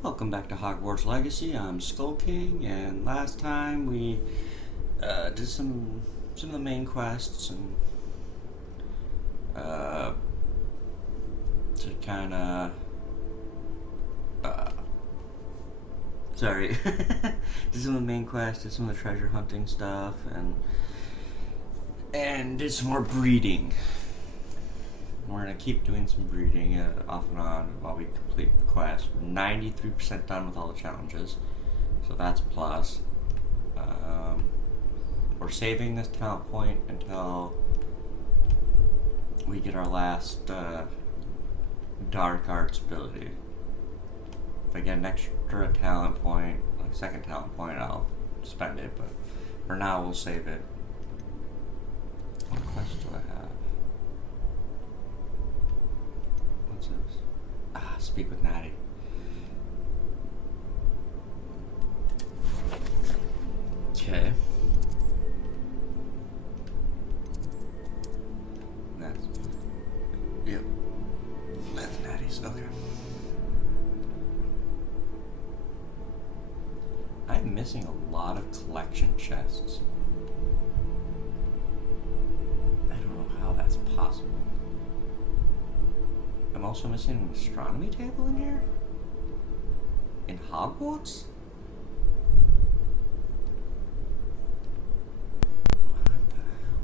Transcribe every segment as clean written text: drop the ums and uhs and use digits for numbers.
Welcome back to Hogwarts Legacy. I'm Skull King, and last time we did some of the main quests and to kind of sorry, did some of the main quests, did some of the treasure hunting stuff, and did some more breeding. We're gonna keep doing some breeding off and on while we complete the quest. We're 93% done with all the challenges, so that's a plus. We're saving this talent point until we get our last dark arts ability. If I get an extra talent point, like second talent point, I'll spend it, but for now we'll save it. What quest do I have? What's this? Speak with Natty. Okay. Yep. That's Natty's. Okay. I'm missing a lot of collection chests. I don't know how that's possible. I'm also missing an astronomy table in here? In Hogwarts? What the hell?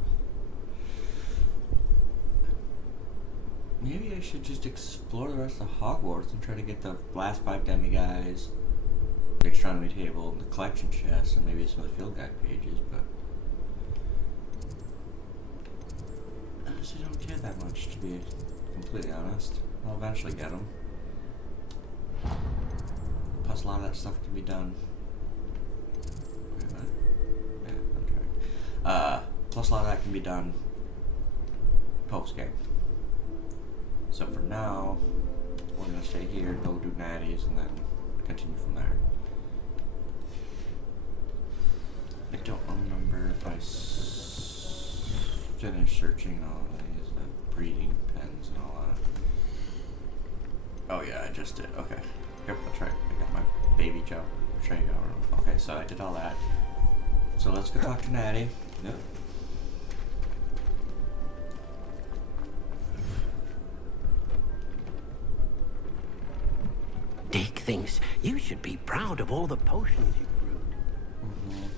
Maybe I should just explore the rest of Hogwarts and try to get the last 5 demi-guys, the astronomy table, and the collection chest, and maybe some of the field guide pages, but I honestly don't care that much, to be completely honest. I'll eventually get them. Plus, a lot of that stuff can be done. Wait, what? Yeah, I'm trying. Plus, a lot of that can be done post game. So for now, we're gonna stay here, go do natties, and then continue from there. I don't remember if I finished searching all these breeding pens and all that. Oh yeah, I just did. Okay. Yep, that's right. I got my baby jump tray going. Okay, so I did all that. So let's go talk to Natty. Yep. Dick thinks you should be proud of all the potions you brewed. Mm-hmm.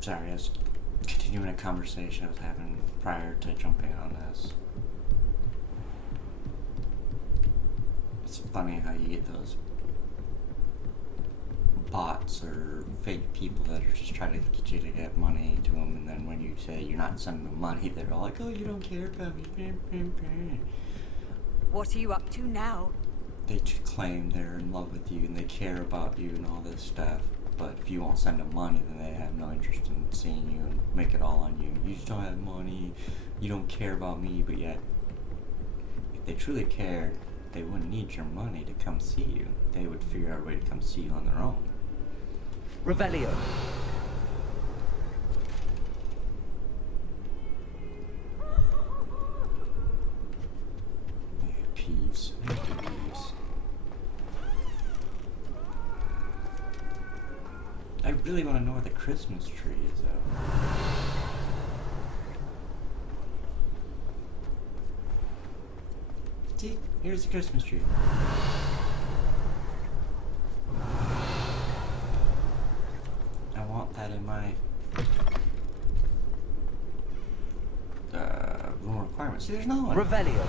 Sorry, I was continuing a conversation I was having prior to jumping on this. It's funny how you get those bots or fake people that are just trying to get you to get money to them, and then when you say you're not sending them money, they're all like, oh, you don't care about me. What are you up to now? They claim they're in love with you and they care about you and all this stuff. But if you won't send them money, then they have no interest in seeing you and make it all on you. You just don't have money, you don't care about me, but yet they truly cared, they wouldn't need your money to come see you. They would figure out a way to come see you on their own. Revelio. Peeves. Peeves. I really want to know where the Christmas tree is, though. See, here's the Christmas tree. I want that in my room requirements. See, there's no one. Revelio.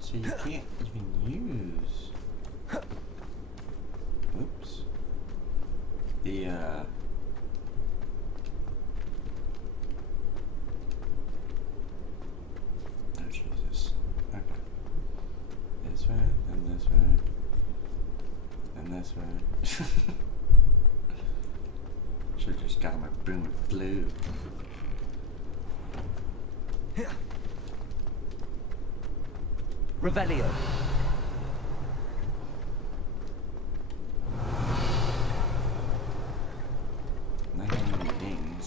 So you can't even use. Oops. The oh Jesus. Okay. This way, and this way, and this way. Should've just got my broom with blue. Revelio. Not having any dings.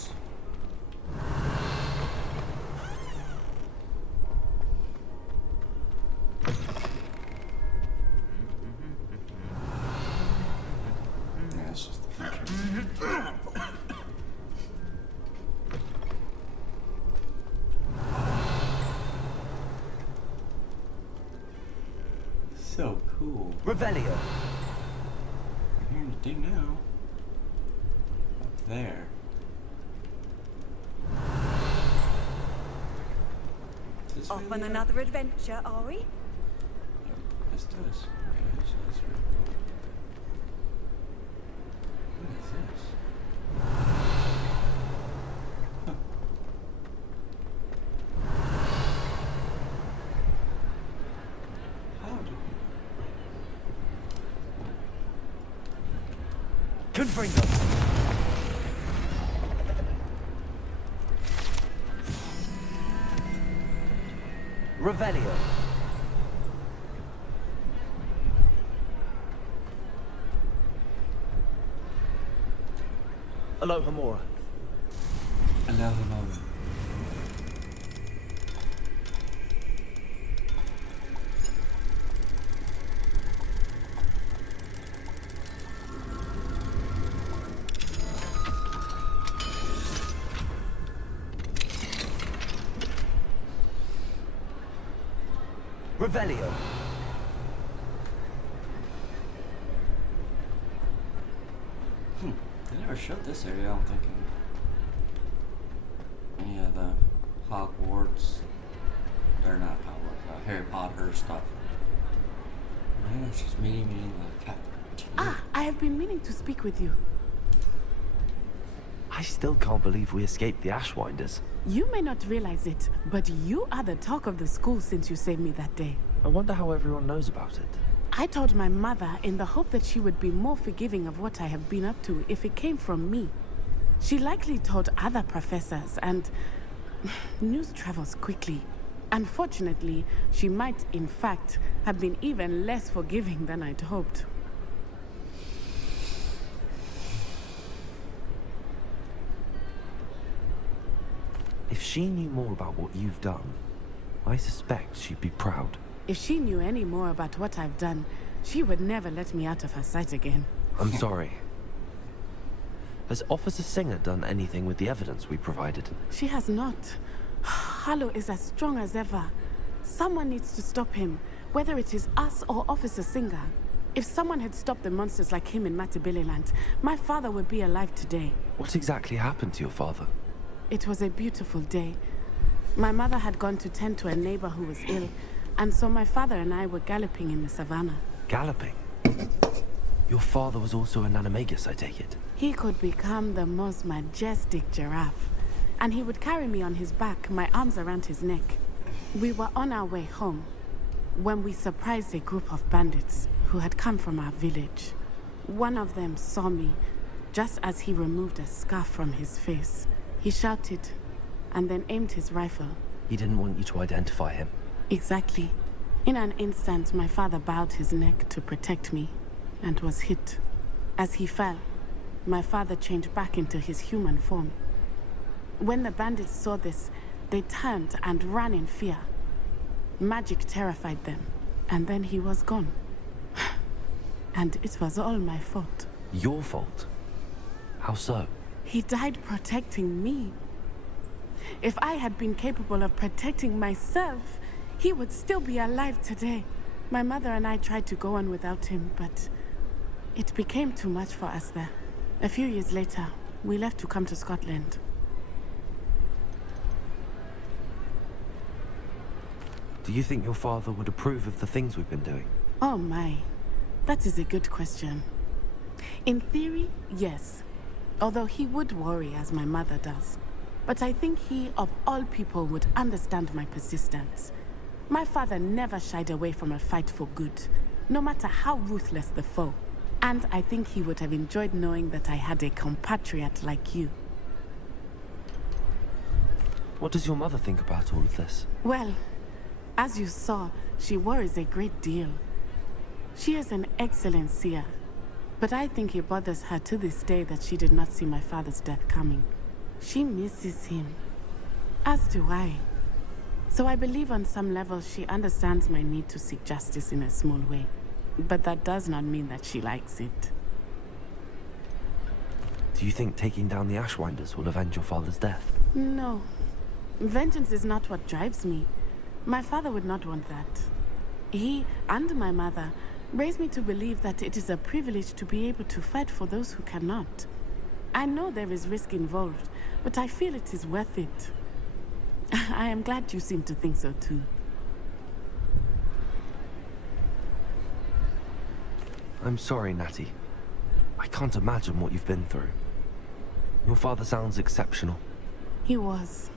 Yeah, it's just the future. So cool. Revelio. I'm hearing the ding now. Up there. Is this Off really on it? another adventure, are we? Yep, this does. Okay, so that's really cool. What is this? Huh. How do Confringo. Revelio. Aloha Mora. allow the moment? Revelio. They never showed this area, I don't think, in any of the Hogwarts, or not Hogwarts, Harry Potter stuff. Yeah, it's just meeting me in the cafeteria. Ah, I have been meaning to speak with you. I still can't believe we escaped the Ashwinders. You may not realize it, but you are the talk of the school since you saved me that day. I wonder how everyone knows about it. I told my mother in the hope that she would be more forgiving of what I have been up to if it came from me. She likely told other professors, and news travels quickly. Unfortunately, she might, in fact, have been even less forgiving than I'd hoped. If she knew more about what you've done, I suspect she'd be proud. If she knew any more about what I've done, she would never let me out of her sight again. I'm sorry. Has Officer Singer done anything with the evidence we provided? She has not. Harlow is as strong as ever. Someone needs to stop him, whether it is us or Officer Singer. If someone had stopped the monsters like him in Matabeleland, my father would be alive today. What exactly happened to your father? It was a beautiful day. My mother had gone to tend to a neighbor who was ill, and so my father and I were galloping in the savannah. Galloping? Your father was also an animagus, I take it? He could become the most majestic giraffe, and he would carry me on his back, my arms around his neck. We were on our way home when we surprised a group of bandits who had come from our village. One of them saw me just as he removed a scarf from his face. He shouted and then aimed his rifle. He didn't want you to identify him. Exactly. In an instant, my father bowed his neck to protect me and was hit. As he fell, my father changed back into his human form. When the bandits saw this, they turned and ran in fear. Magic terrified them, and then he was gone. And it was all my fault. Your fault? How so? He died protecting me. If I had been capable of protecting myself, he would still be alive today. My mother and I tried to go on without him, but it became too much for us there. A few years later, we left to come to Scotland. Do you think your father would approve of the things we've been doing? Oh my, that is a good question. In theory, yes. Although he would worry, as my mother does. But I think he, of all people, would understand my persistence. My father never shied away from a fight for good, no matter how ruthless the foe. And I think he would have enjoyed knowing that I had a compatriot like you. What does your mother think about all of this? Well, as you saw, she worries a great deal. She is an excellent seer, but I think it bothers her to this day that she did not see my father's death coming. She misses him, as do I. So I believe on some level she understands my need to seek justice in a small way. But that does not mean that she likes it. Do you think taking down the Ashwinders will avenge your father's death? No. Vengeance is not what drives me. My father would not want that. He and my mother raised me to believe that it is a privilege to be able to fight for those who cannot. I know there is risk involved, but I feel it is worth it. I am glad you seem to think so too. I'm sorry, Natty. I can't imagine what you've been through. Your father sounds exceptional. He was.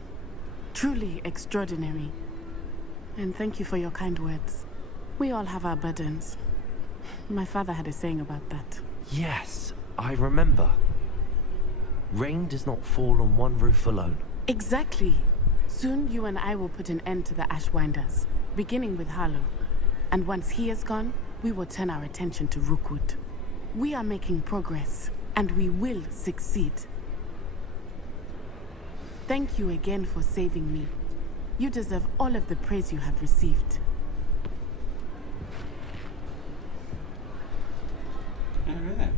Truly extraordinary. And thank you for your kind words. We all have our burdens. My father had a saying about that. Yes, I remember. Rain does not fall on one roof alone. Exactly. Soon you and I will put an end to the Ashwinders, beginning with Harlow. And once he is gone, we will turn our attention to Rookwood. We are making progress, and we will succeed. Thank you again for saving me. You deserve all of the praise you have received. All right.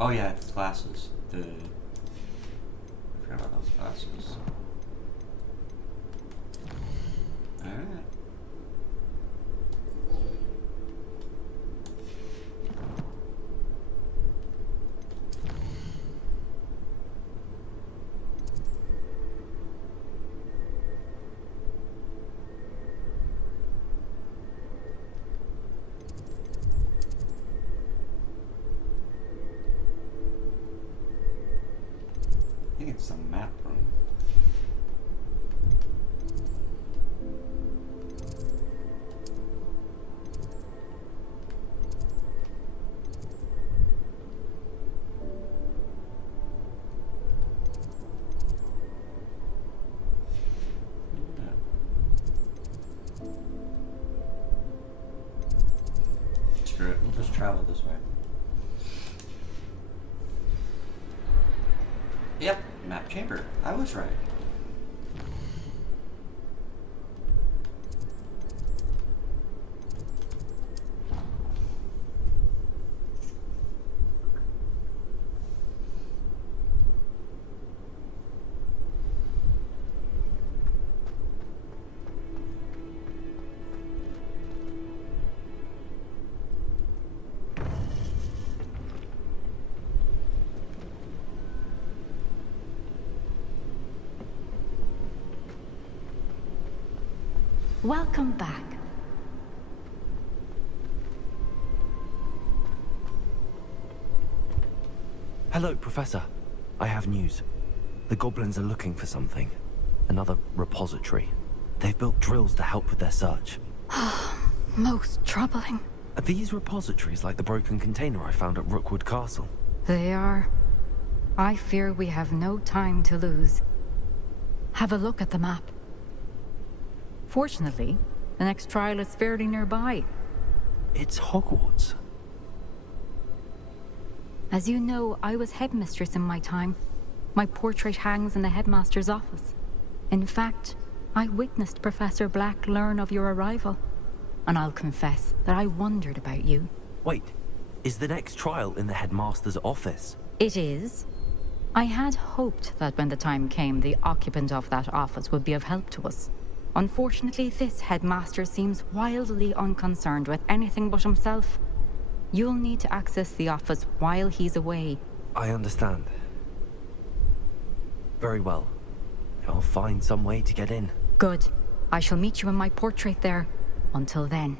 Oh yeah, the classes. I forgot about those classes. It's the map room. Screw it, we'll just travel this way. Yep, map chamber. I was right. Welcome back. Hello, Professor. I have news. The goblins are looking for something. Another repository. They've built drills to help with their search. Most troubling. Are these repositories like the broken container I found at Rookwood Castle? They are. I fear we have no time to lose. Have a look at the map. Fortunately, the next trial is fairly nearby. It's Hogwarts. As you know, I was headmistress in my time. My portrait hangs in the headmaster's office. In fact, I witnessed Professor Black learn of your arrival. And I'll confess that I wondered about you. Wait, is the next trial in the headmaster's office? It is. I had hoped that when the time came, the occupant of that office would be of help to us. Unfortunately, this headmaster seems wildly unconcerned with anything but himself. You'll need to access the office while he's away. I understand. Very well. I'll find some way to get in. Good. I shall meet you in my portrait there. Until then.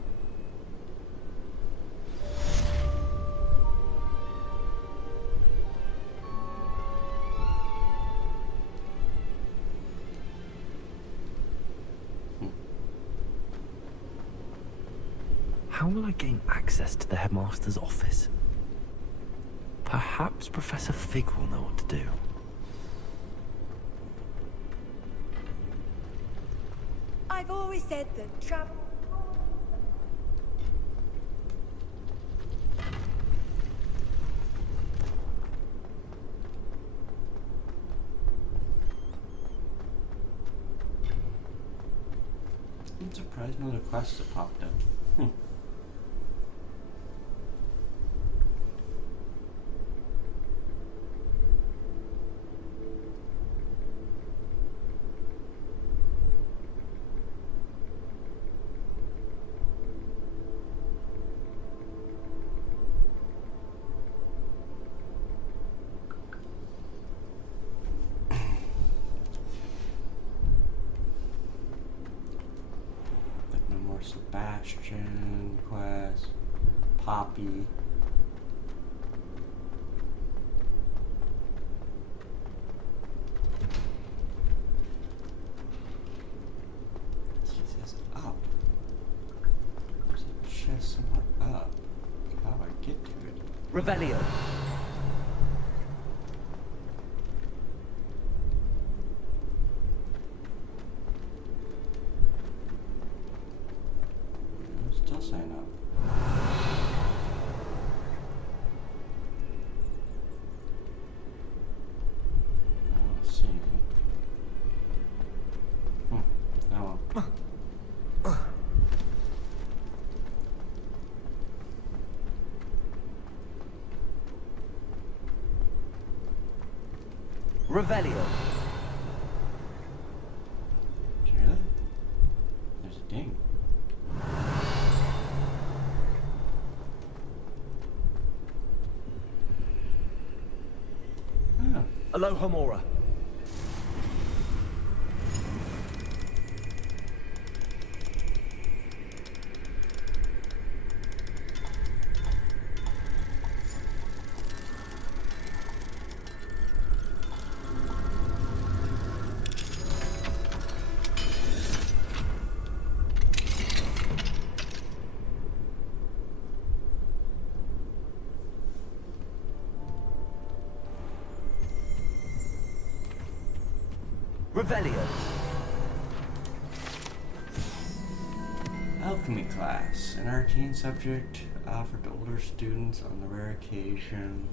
How will I gain access to the headmaster's office? Perhaps Professor Fig will know what to do. I've always said that travel... I'm surprised no other quests have popped up. Sebastian quest, Poppy. Jesus, up. There's a chest somewhere up. How do I get to it? Revelio. Still saying up. I don't see anything. Oh well. Revelio. Do you hear that? There's a ding. Aloha Mora. Revelio. Alchemy class, an arcane subject offered to older students on the rare occasion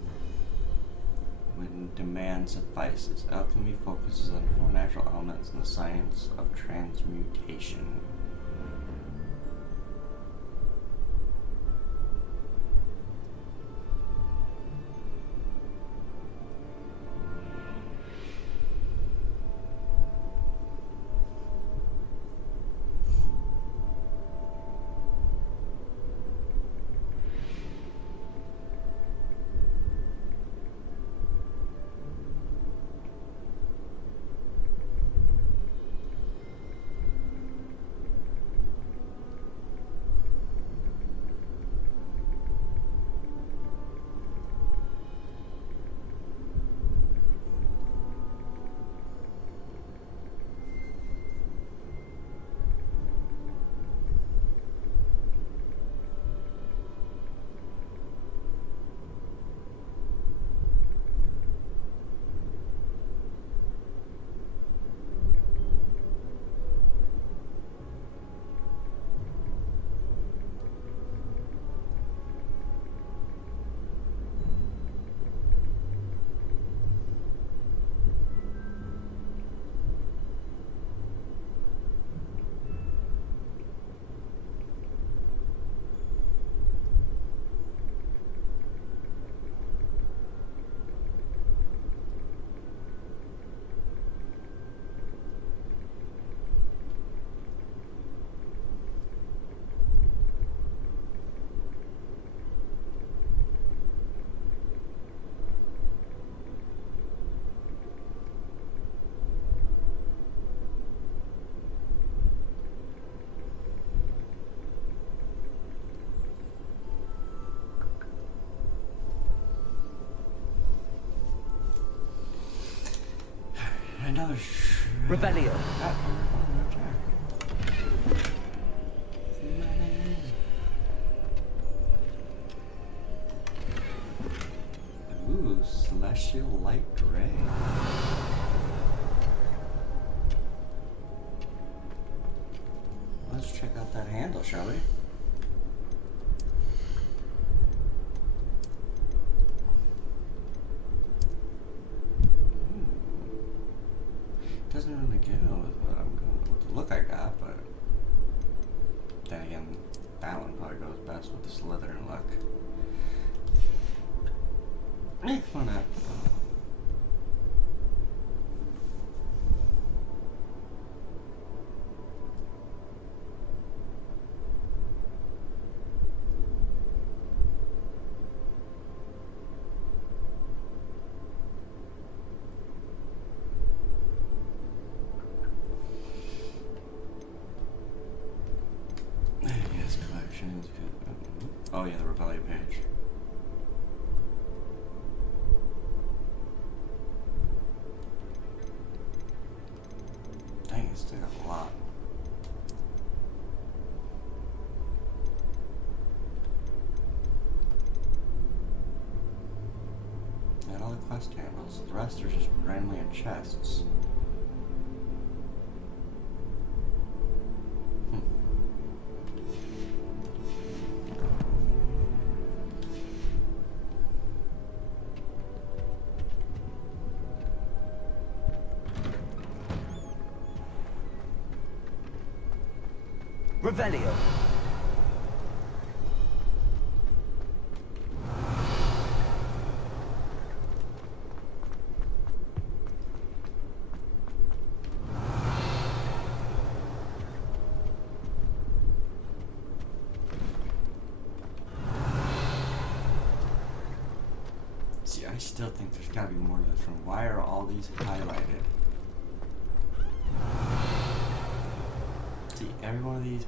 when demand suffices. Alchemy focuses on 4 natural elements and the science of transmutation. Another Revelio. Ooh, celestial light gray. Let's check out that handle, shall we? Doesn't really go with what I'm going with the look I got, but then again, that one probably goes best with the Slytherin look. Why not? Yes, collections. Oh yeah, the Revelio page. Dang, it's still got a lot. And all the quest handles. The rest are just randomly in chests. Revelio. See, I still think there's gotta be more to this room. Why are all these highlighted? See, every one of these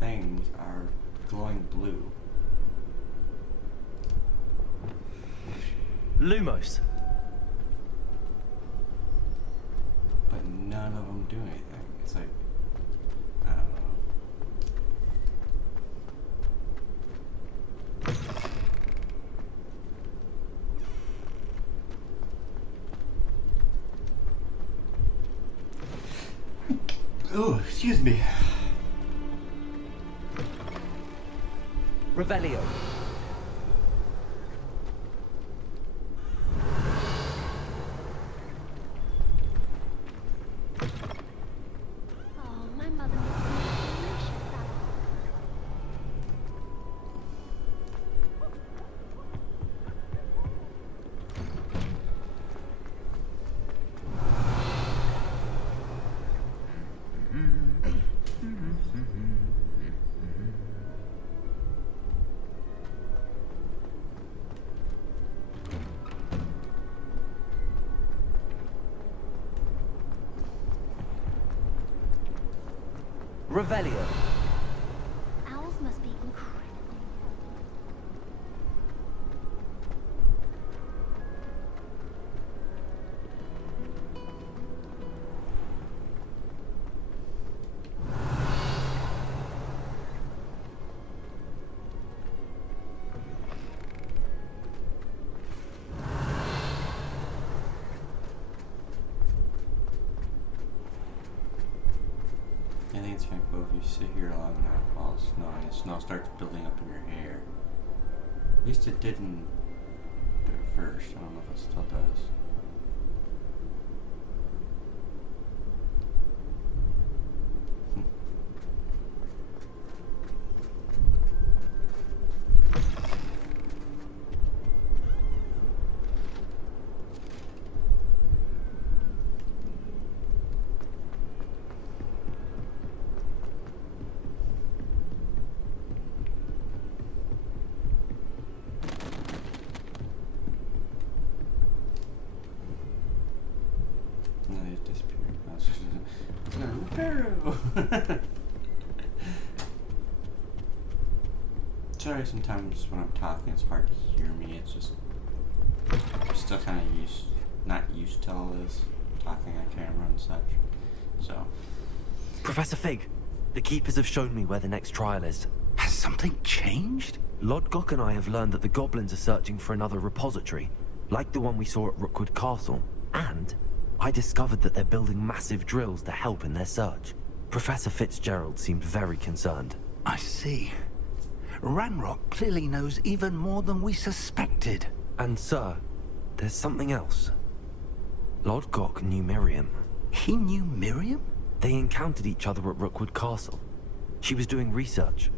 things are glowing blue. Lumos. But none of them do anything. It's like, I don't know. Oh, excuse me. Revelio. Oh, my mother makes me delicious apple. Revelio. Owls must be incredible. I think it's kind of cool if you sit here long enough while it's snowing, and snow starts building up in your hair. At least it didn't do it first. I don't know if it still does. No, they just disappeared. It's not Sorry, sometimes when I'm talking, it's hard to hear me. It's just I'm still kind of not used to all this talking on camera and such. So, Professor Fig, the Keepers have shown me where the next trial is. Has something changed? Lodgok and I have learned that the goblins are searching for another repository, like the one we saw at Rookwood Castle. And I discovered that they're building massive drills to help in their search. Professor Fitzgerald seemed very concerned. I see. Ranrock clearly knows even more than we suspected. And sir, there's something else. Lodgok knew Miriam. He knew Miriam? They encountered each other at Rookwood Castle. She was doing research.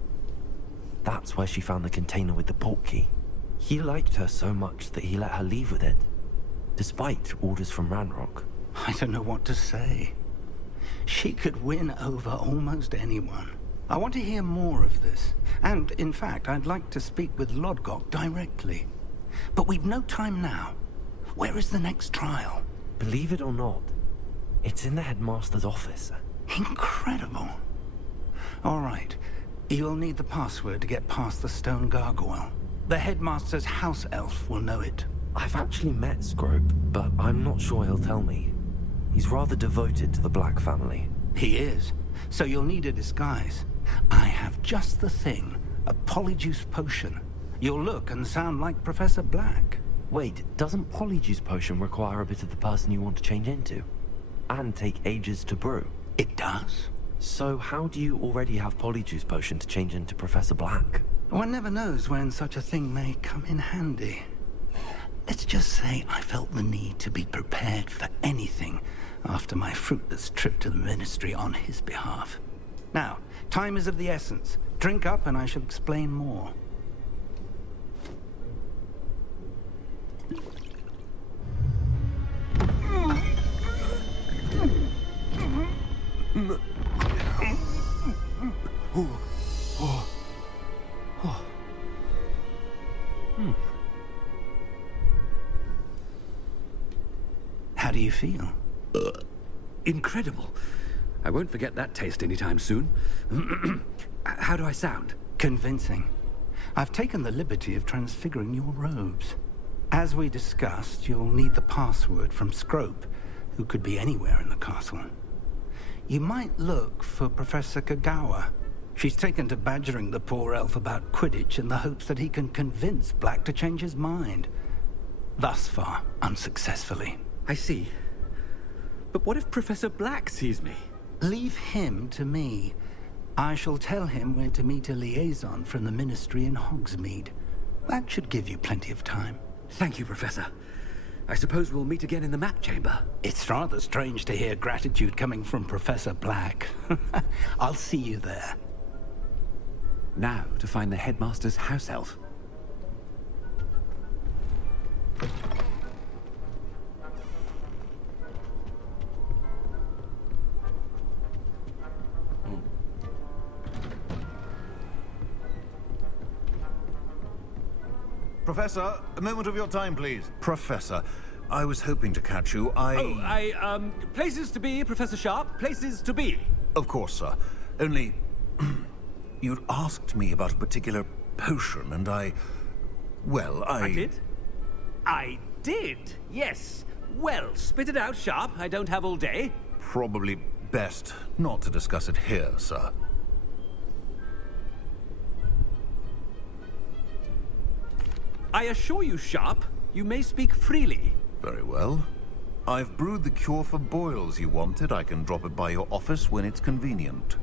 That's where she found the container with the port key. He liked her so much that he let her leave with it, despite orders from Ranrock. I don't know what to say. She could win over almost anyone. I want to hear more of this. And, in fact, I'd like to speak with Lodgok directly. But we've no time now. Where is the next trial? Believe it or not, it's in the headmaster's office. Incredible. All right. You'll need the password to get past the stone gargoyle. The headmaster's house elf will know it. I've actually met Scrope, but I'm not sure he'll tell me. He's rather devoted to the Black family. He is. So you'll need a disguise. I have just the thing. A polyjuice potion. You'll look and sound like Professor Black. Wait, doesn't Polyjuice Potion require a bit of the person you want to change into? And take ages to brew? It does? So how do you already have Polyjuice Potion to change into Professor Black? One never knows when such a thing may come in handy. Let's just say I felt the need to be prepared for anything after my fruitless trip to the Ministry on his behalf. Now, time is of the essence. Drink up and I shall explain more. How do you feel? Incredible. I won't forget that taste anytime soon. How do I sound? Convincing. I've taken the liberty of transfiguring your robes. As we discussed, you'll need the password from Scrope, who could be anywhere in the castle. You might look for Professor Kagawa. She's taken to badgering the poor elf about Quidditch in the hopes that he can convince Black to change his mind. Thus far, unsuccessfully. I see. But what if Professor Black sees me? Leave him to me. I shall tell him where to meet a liaison from the Ministry in Hogsmeade. That should give you plenty of time. Thank you, Professor. I suppose we'll meet again in the map chamber. It's rather strange to hear gratitude coming from Professor Black. I'll see you there. Now to find the headmaster's house elf. Professor, a moment of your time, please. Professor, I was hoping to catch you. Places to be, Professor Sharp. Places to be. Of course, sir. Only... you'd asked me about a particular potion, and I did? I did, yes. Well, spit it out, Sharp. I don't have all day. Probably best not to discuss it here, sir. I assure you, Sharp, you may speak freely. Very well. I've brewed the cure for boils you wanted. I can drop it by your office when it's convenient.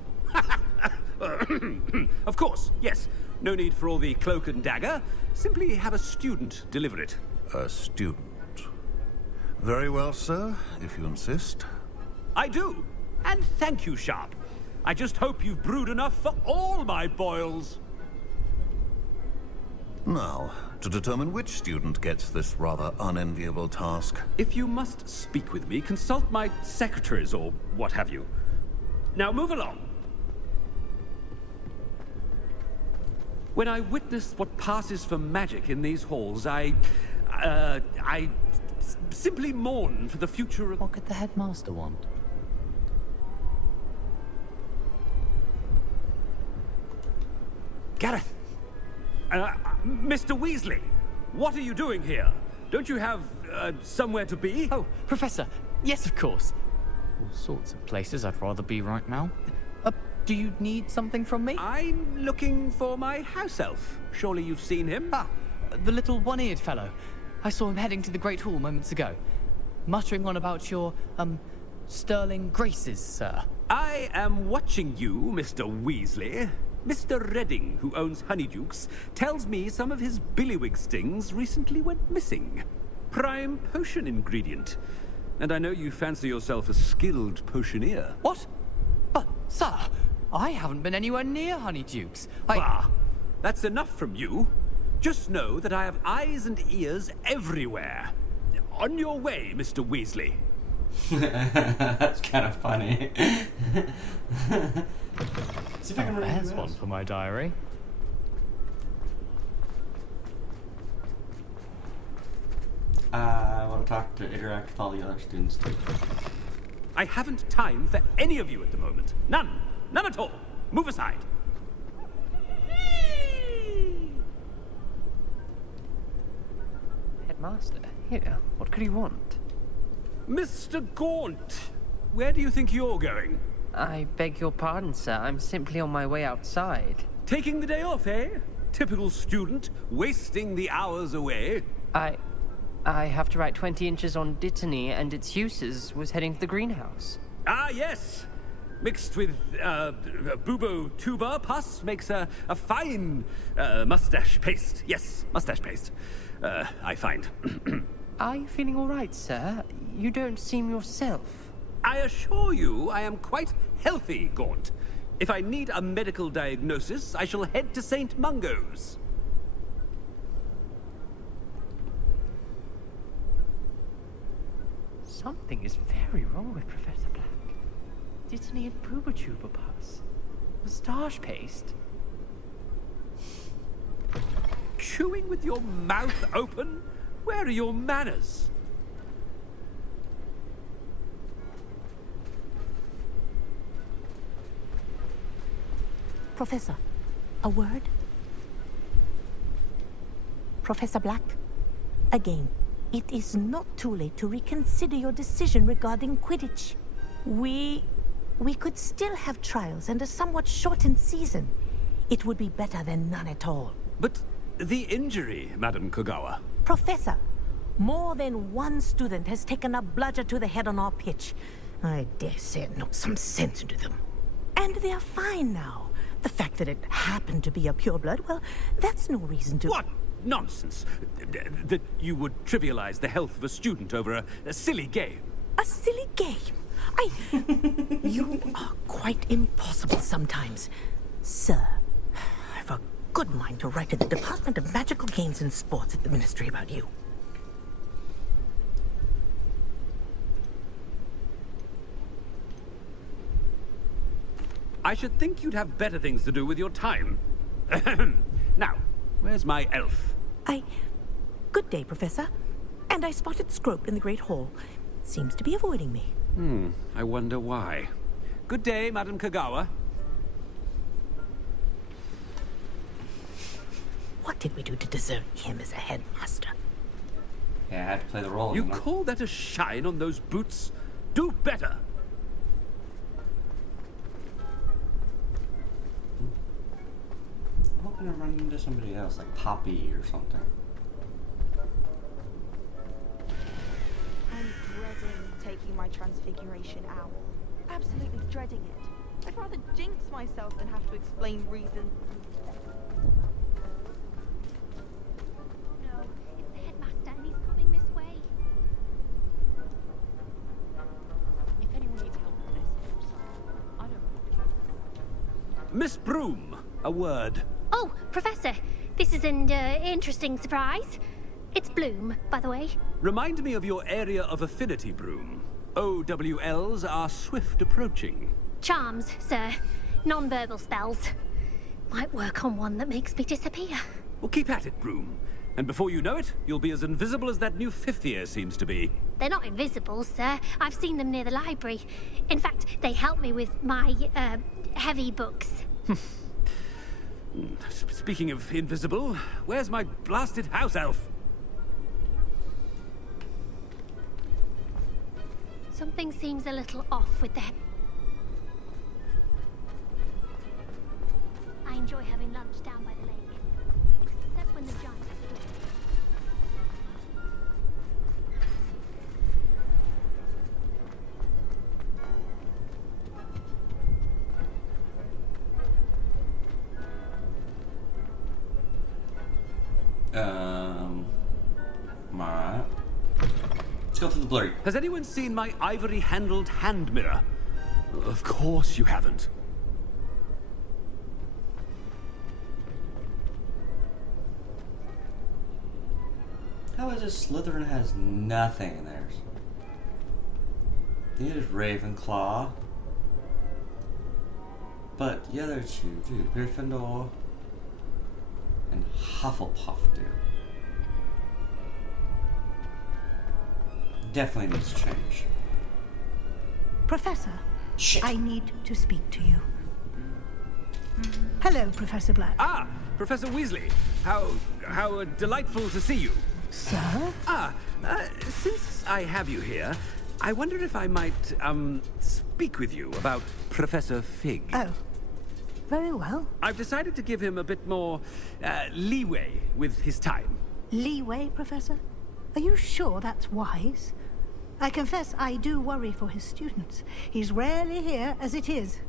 Of course, yes. No need for all the cloak and dagger. Simply have a student deliver it. A student. Very well, sir, if you insist. I do. And thank you, Sharp. I just hope you've brewed enough for all my boils. Now, to determine which student gets this rather unenviable task. If you must speak with me, consult my secretaries or what have you. Now move along. When I witness what passes for magic in these halls, I simply mourn for the future of... What could the headmaster want? Gareth! Mr. Weasley, what are you doing here? Don't you have, somewhere to be? Oh, Professor, yes, of course. All sorts of places I'd rather be right now. Do you need something from me? I'm looking for my house elf. Surely you've seen him? Ah, the little one-eared fellow. I saw him heading to the Great Hall moments ago, muttering on about your, sterling graces, sir. I am watching you, Mr. Weasley. Mr. Redding, who owns Honeydukes, tells me some of his billywig stings recently went missing. Prime potion ingredient. And I know you fancy yourself a skilled potioneer. What? But, sir, I haven't been anywhere near Honeydukes. Bah! That's enough from you. Just know that I have eyes and ears everywhere. On your way, Mr. Weasley. That's kind of funny. See if I can remember There's one for my diary. I want to talk to interact with all the other students too. I haven't time for any of you at the moment. None. None at all. Move aside. Headmaster, here. What could he want? Mr. Gaunt, where do you think you're going? I beg your pardon, sir. I'm simply on my way outside. Taking the day off, eh? Typical student, wasting the hours away. I have to write 20 inches on Dittany and its uses. Was heading to the greenhouse. Ah, yes. Mixed with, bubo tuber pus makes a fine, mustache paste. Yes, mustache paste. I find. Are you feeling all right, sir? You don't seem yourself. I assure you I am quite healthy, Gaunt. If I need a medical diagnosis, I shall head to St. Mungo's. Something is very wrong with Professor Black. Dittany and Pubertuber pus. Moustache paste. Chewing with your mouth open? Where are your manners? Professor, a word? Professor Black, again, it is not too late to reconsider your decision regarding Quidditch. We could still have trials and a somewhat shortened season. It would be better than none at all. But the injury, Madam Kogawa. Professor, more than one student has taken a bludger to the head on our pitch. I dare say it knocked some sense into them. And they're fine now. The fact that it happened to be a pureblood, well, that's no reason to... What nonsense! That you would trivialize the health of a student over a silly game. A silly game? You are quite impossible sometimes. Sir, I've a good mind to write to the Department of Magical Games and Sports at the Ministry about you. I should think you'd have better things to do with your time. Now, where's my elf? Good day, Professor. And I spotted Scrope in the Great Hall. Seems to be avoiding me. I wonder why. Good day, Madam Kagawa. What did we do to deserve him as a headmaster? Yeah, I had to play the role. You call that a shine on those boots? Do better! I'm hoping to run into somebody else, like Poppy or something. I'm dreading taking my transfiguration owl. Absolutely dreading it. I'd rather jinx myself than have to explain reasons. No, it's the headmaster and he's coming this way. If anyone needs help with this, I don't. Miss Broom, a word. Oh, Professor, this is an interesting surprise. It's Bloom, by the way. Remind me of your area of affinity, Broom. OWLs are swift approaching. Charms, sir. Non-verbal spells. Might work on one that makes me disappear. Well, keep at it, Broom. And before you know it, you'll be as invisible as that new fifth year seems to be. They're not invisible, sir. I've seen them near the library. In fact, they help me with my, heavy books. Speaking of invisible, where's my blasted house elf? Something seems a little off with them. I enjoy having lunch down by the lake. Except when the giants do it. Alright. Let's go through the blurry. Has anyone seen my ivory-handled hand mirror? Of course you haven't. How is it Slytherin has nothing in theirs? It is Ravenclaw. But the other two do. Gryffindor and Hufflepuff do. Definitely needs to change. Professor, Shit. I need to speak to you. Hello, Professor Black. Ah, Professor Weasley. How delightful to see you. Sir? Since I have you here, I wonder if I might, speak with you about Professor Fig. Oh, very well. I've decided to give him a bit more, leeway with his time. Leeway, Professor? Are you sure that's wise? I confess I do worry for his students. He's rarely here as it is.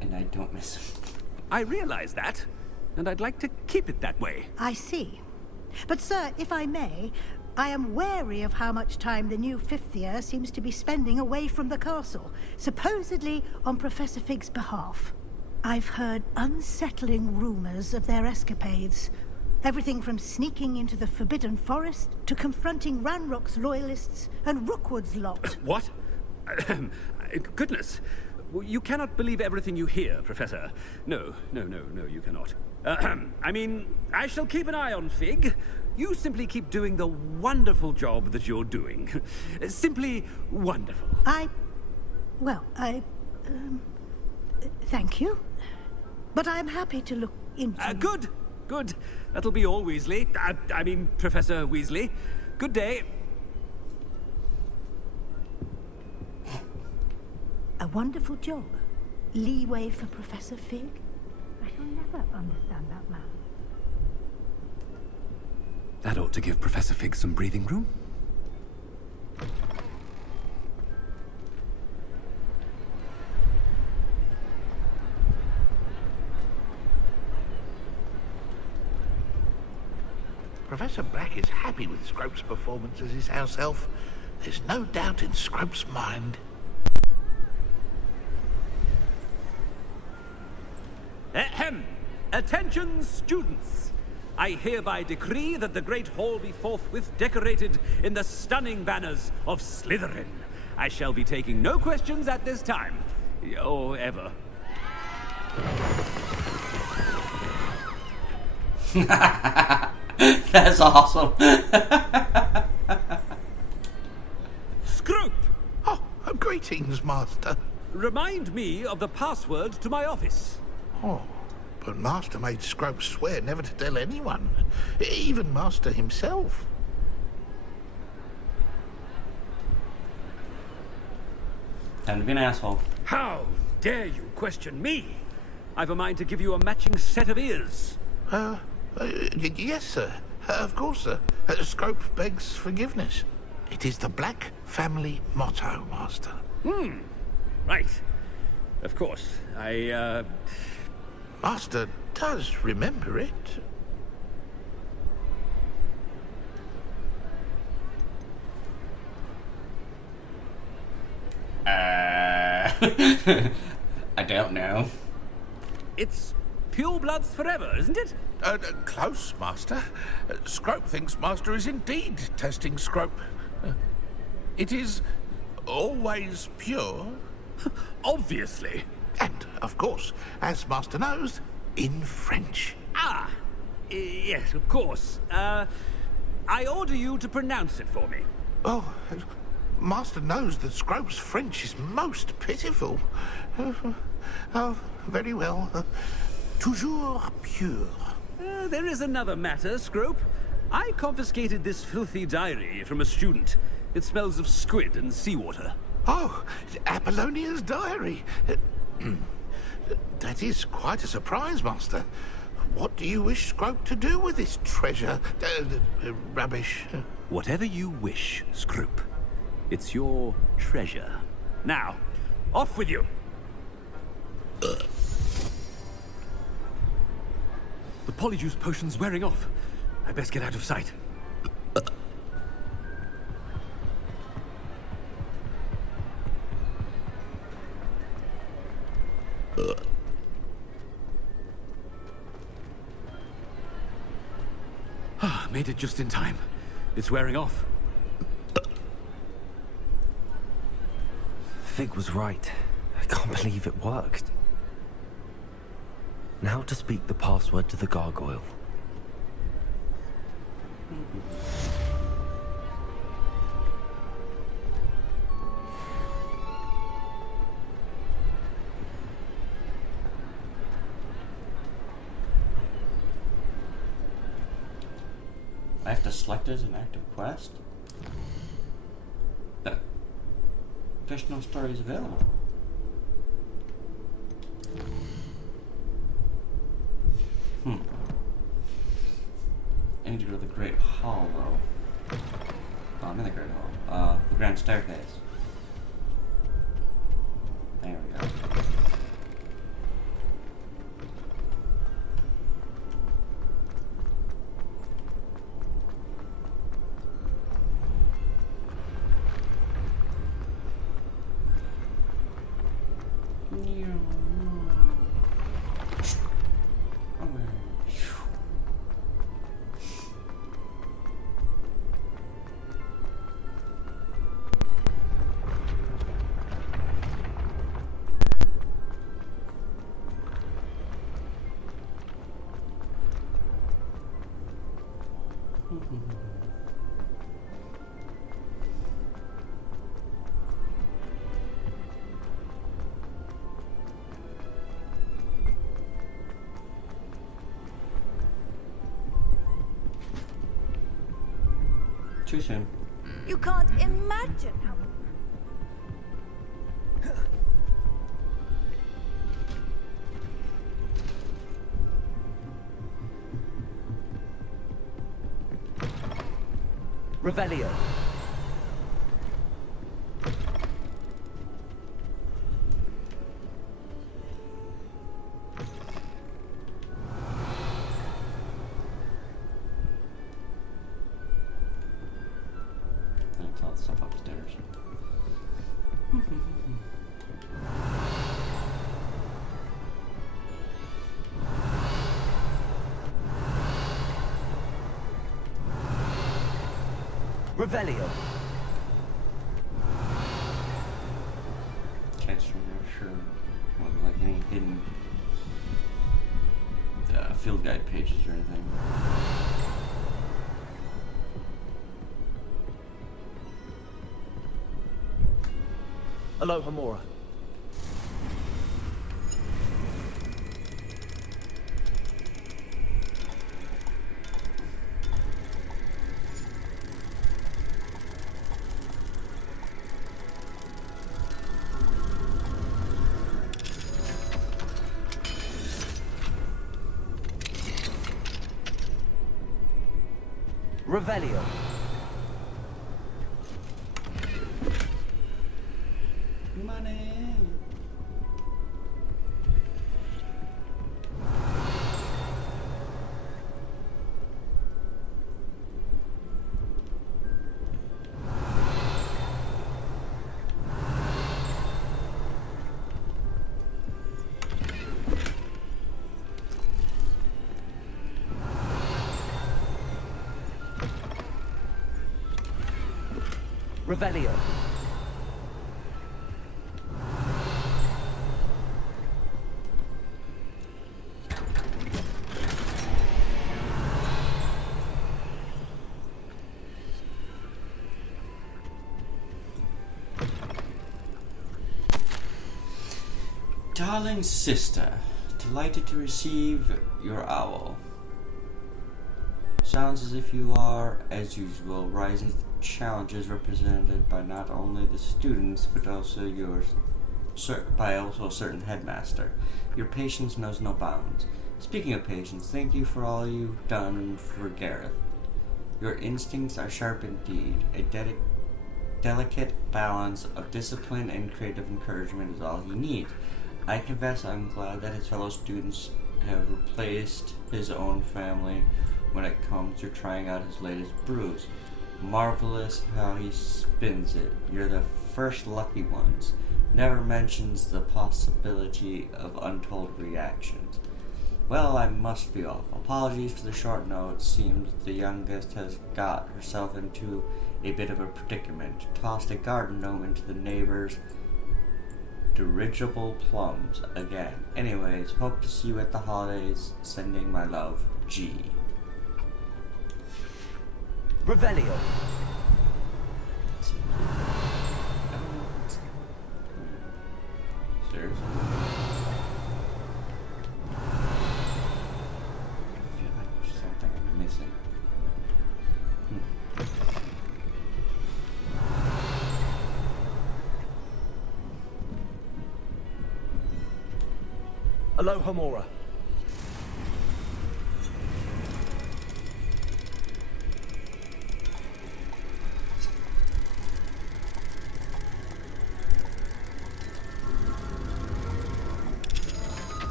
And I don't miss him. I realize that, and I'd like to keep it that way. I see. But, sir, if I may, I am wary of how much time the new fifth year seems to be spending away from the castle, supposedly on Professor Fig's behalf. I've heard unsettling rumors of their escapades. Everything from sneaking into the Forbidden Forest to confronting Ranrock's loyalists and Rookwood's lot. What? Goodness. You cannot believe everything you hear, Professor. No, you cannot. I mean, I shall keep an eye on Fig. You simply keep doing the wonderful job that you're doing. Simply wonderful. Thank you. But I'm happy to look into... Good. That'll be all, Weasley. I mean, Professor Weasley. Good day. A wonderful job. Leeway for Professor Fig? I shall never understand that man. That ought to give Professor Fig some breathing room. Professor Black is happy with Scrope's performance as his house elf. There's no doubt in Scrope's mind. Ahem! Attention, students! I hereby decree that the Great Hall be forthwith decorated in the stunning banners of Slytherin. I shall be taking no questions at this time. Or ever. That's awesome. Scrope! Oh, greetings, Master. Remind me of the password to my office. Oh, but Master made Scrope swear never to tell anyone, even Master himself. Time to be an asshole. How dare you question me? I've a mind to give you a matching set of ears. Yes, sir. Of course, sir. Scrope begs forgiveness. It is the Black family motto, Master. Right. Of course. Master does remember it. I don't know. It's purebloods forever, isn't it? Close, Master. Scrope thinks Master is indeed testing Scrope. It is always pure. Obviously. And, of course, as Master knows, in French. Ah! Yes, of course. I order you to pronounce it for me. Oh, Master knows that Scrope's French is most pitiful. Oh, very well. Toujours pure. There is another matter, Scrope. I confiscated this filthy diary from a student. It smells of squid and seawater. Oh, Apollonia's diary. That is quite a surprise, Master. What do you wish Scrope to do with this treasure? Rubbish. Whatever you wish, Scrope. It's your treasure. Now, off with you. The polyjuice potion's wearing off. I best get out of sight. Made it just in time. It's wearing off. Fig was right. I can't believe it worked. Now to speak the password to the gargoyle. I have to select it as an active quest? But there's no stories available. I need to go to the Great Hall, though. Oh, I'm in the Great Hall. The Grand Staircase. There we go. Too soon. You can't imagine how... Revelio. That's all the stuff upstairs. Revelio. Can't sure what, like any hidden field guide pages or anything. Aloha Mora. Revelio. Money. Revelio. Darling sister, delighted to receive your owl. Sounds as if you are, as usual, rising to the challenges represented by not only the students, but also a certain headmaster. Your patience knows no bounds. Speaking of patience, thank you for all you've done for Gareth. Your instincts are sharp indeed. A delicate balance of discipline and creative encouragement is all he needs. I confess I'm glad that his fellow students have replaced his own family when it comes to trying out his latest brews. Marvelous how he spins it. You're the first lucky ones. Never mentions the possibility of untold reactions. Well, I must be off. Apologies for the short note. Seems the youngest has got herself into a bit of a predicament. Tossed a garden gnome into the neighbor's dirigible plums again. Anyways, hope to see you at the holidays. Sending my love, G. Revelio. Seriously? I feel like there's something I'm missing. Aloha Mora.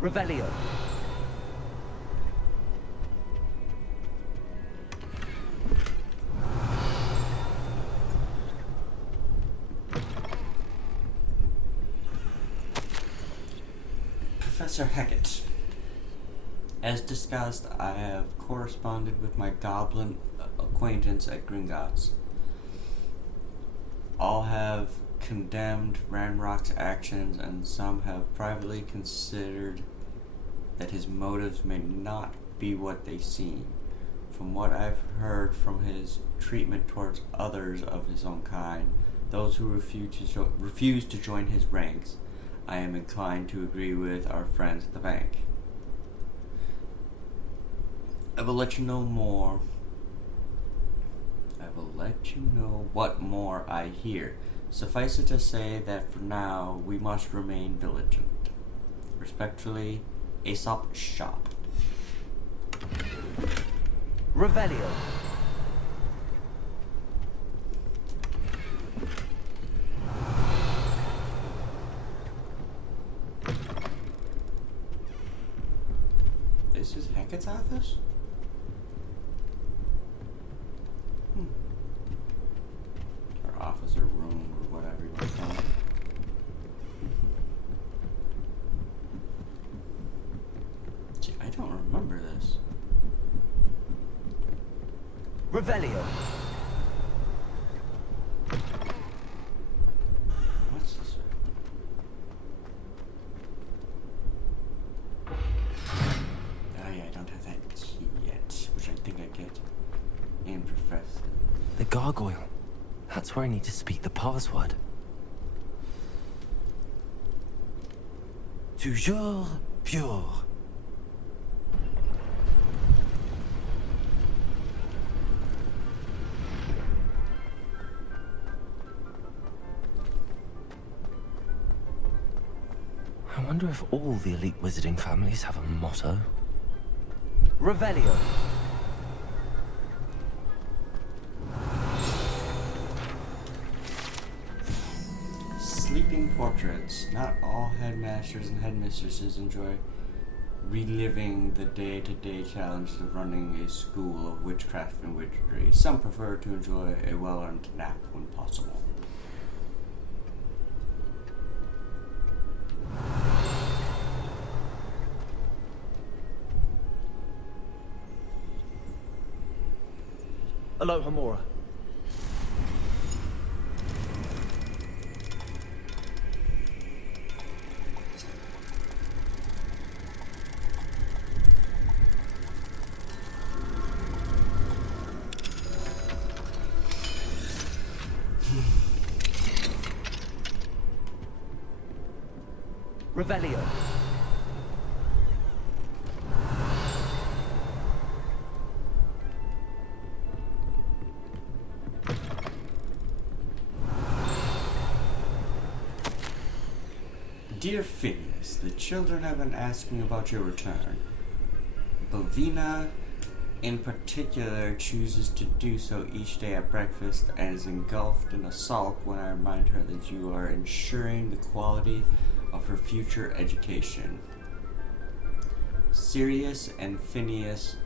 Revelio. Professor Hackett. As discussed, I have corresponded with my goblin acquaintance at Gringotts. All have condemned Ranrock's actions, and some have privately considered that his motives may not be what they seem. From what I've heard from his treatment towards others of his own kind, those who refuse to join his ranks, I am inclined to agree with our friends at the bank. I will let you know what more I hear. Suffice it to say that for now, we must remain vigilant. Respectfully, Aesop Shop. Revelio. This is Hecat's office? Or office or room or whatever you want to call it. Gee, I don't remember this. Revelio. What's this? Oh yeah, I don't have that key yet, which I think I get in Professor. The gargoyle. That's where I need to speak the password. Toujours pure. I wonder if all the elite wizarding families have a motto. Revelio. Sleeping portraits. Not all headmasters and headmistresses enjoy reliving the day-to-day challenges of running a school of witchcraft and wizardry. Some prefer to enjoy a well-earned nap when possible. Aloha Mora. Revelio. Dear Phineas, the children have been asking about your return. Bovina, in particular, chooses to do so each day at breakfast and is engulfed in a sulk when I remind her that you are ensuring the quality of her future education. Sirius and Phineas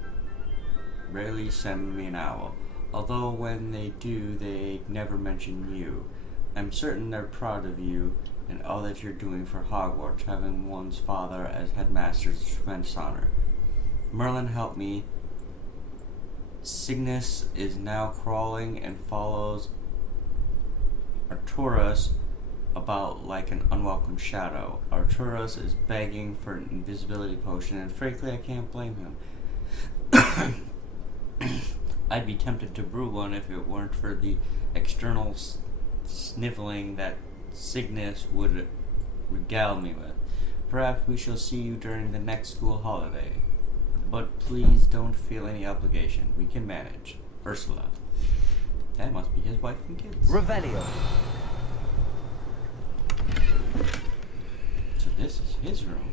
rarely send me an owl, although when they do, they never mention you. I'm certain they're proud of you and all that you're doing for Hogwarts. Having one's father as headmaster is a tremendous honor. Merlin helped me. Cygnus is now crawling and follows Arturus about like an unwelcome shadow. Arturus is begging for an invisibility potion, and frankly, I can't blame him. I'd be tempted to brew one if it weren't for the external sniveling that Cygnus would regale me with. Perhaps we shall see you during the next school holiday. But please don't feel any obligation. We can manage. Ursula. That must be his wife and kids. Revelio. So this is his room.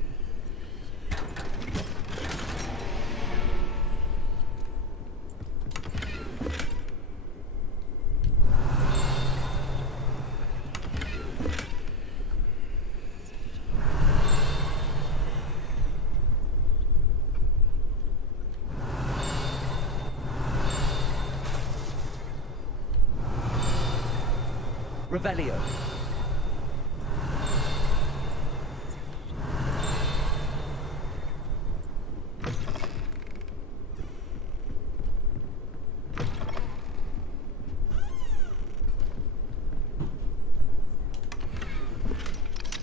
Revelio.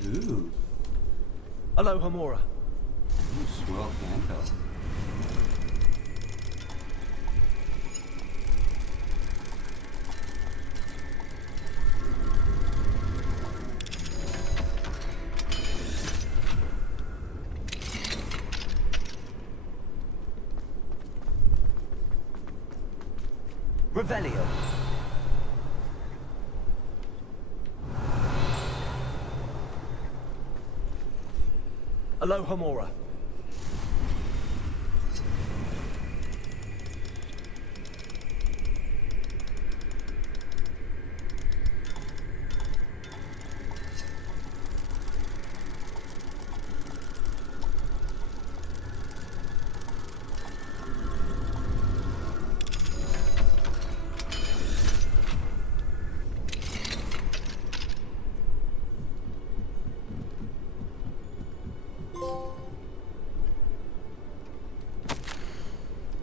Ooh. Aloha Mora. Ooh, swell handcuff. Revelio. Aloha Mora.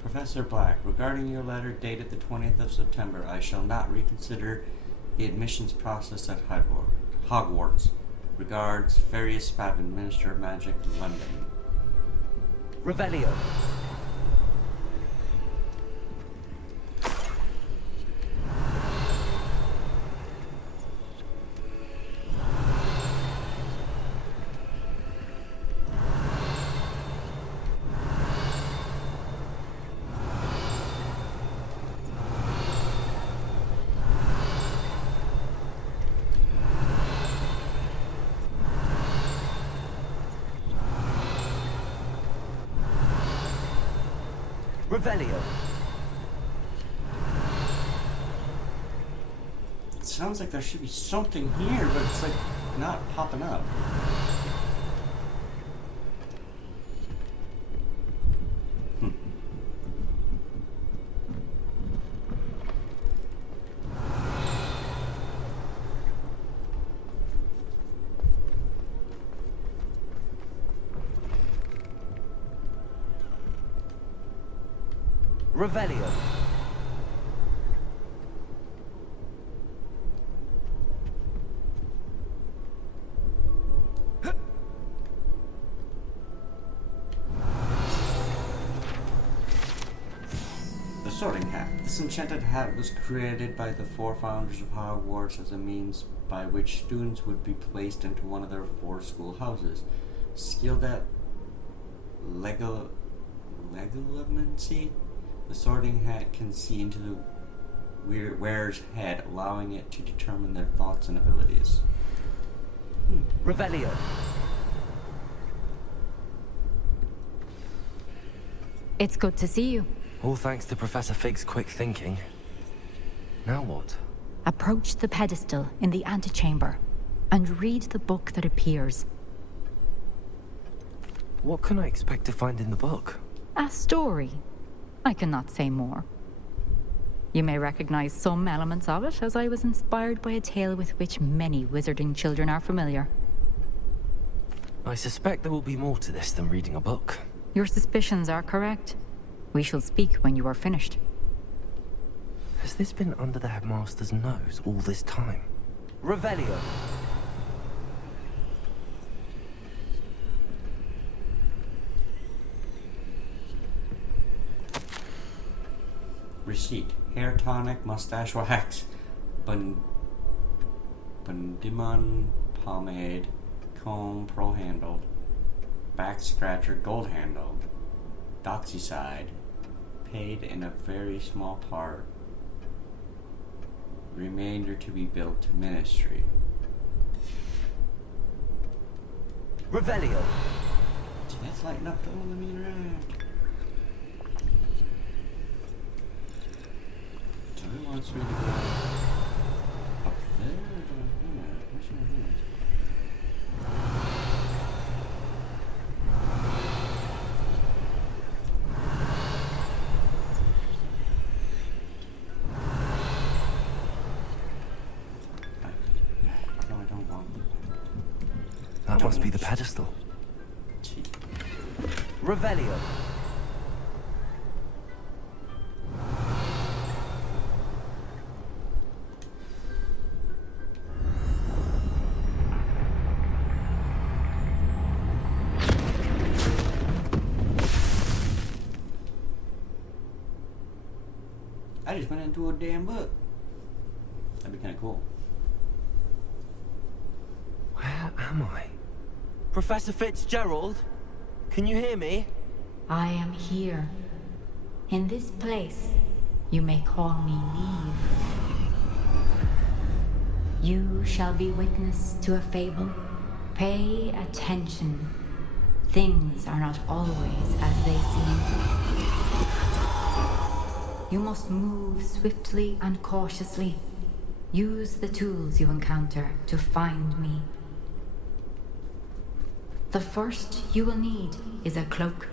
Professor Black, regarding your letter dated the 20th of September, I shall not reconsider the admissions process at Hogwarts. Regards, Farius Spavin, Minister of Magic, London. Revelio. Revelio. It sounds like there should be something here, but it's like not popping up. Revelio. The Sorting Hat. This enchanted hat was created by the four founders of Hogwarts as a means by which students would be placed into one of their four schoolhouses. Skilled at legilimency, the Sorting Hat can see into the wearer's head, allowing it to determine their thoughts and abilities. Revelio. It's good to see you. All thanks to Professor Fig's quick thinking. Now what? Approach the pedestal in the antechamber and read the book that appears. What can I expect to find in the book? A story. I cannot say more. You may recognize some elements of it, as I was inspired by a tale with which many wizarding children are familiar. I suspect there will be more to this than reading a book. Your suspicions are correct. We shall speak when you are finished. Has this been under the headmaster's nose all this time? Revelio. Receipt. Hair tonic, mustache wax, Bundimon pomade, comb, pearl-handled, back scratcher, gold-handled, doxycide, paid in a very small part, remainder to be built to ministry. Revelio. See, that's lighting up the millimeter act. So who wants me to go up there or down here? Which one here? No, I don't want That must be the pedestal. Gee. Revelio. I just went into a damn book. That'd be kind of cool. Where am I? Professor Fitzgerald? Can you hear me? I am here. In this place, you may call me Neve. You shall be witness to a fable. Pay attention. Things are not always as they seem. You must move swiftly and cautiously. Use the tools you encounter to find me. The first you will need is a cloak.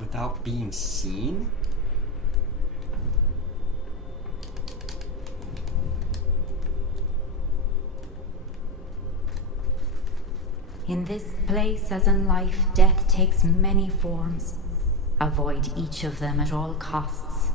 Without being seen? In this place, as in life, death takes many forms. Avoid each of them at all costs.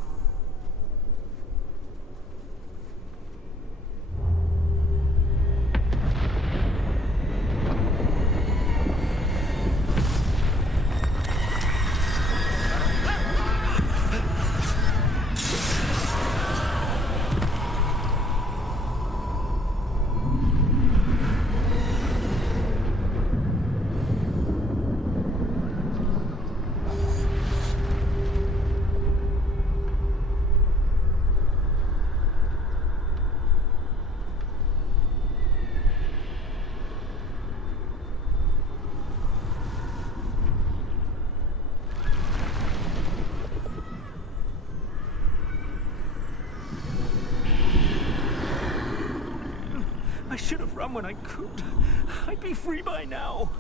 I should have run when I could. I'd be free by now.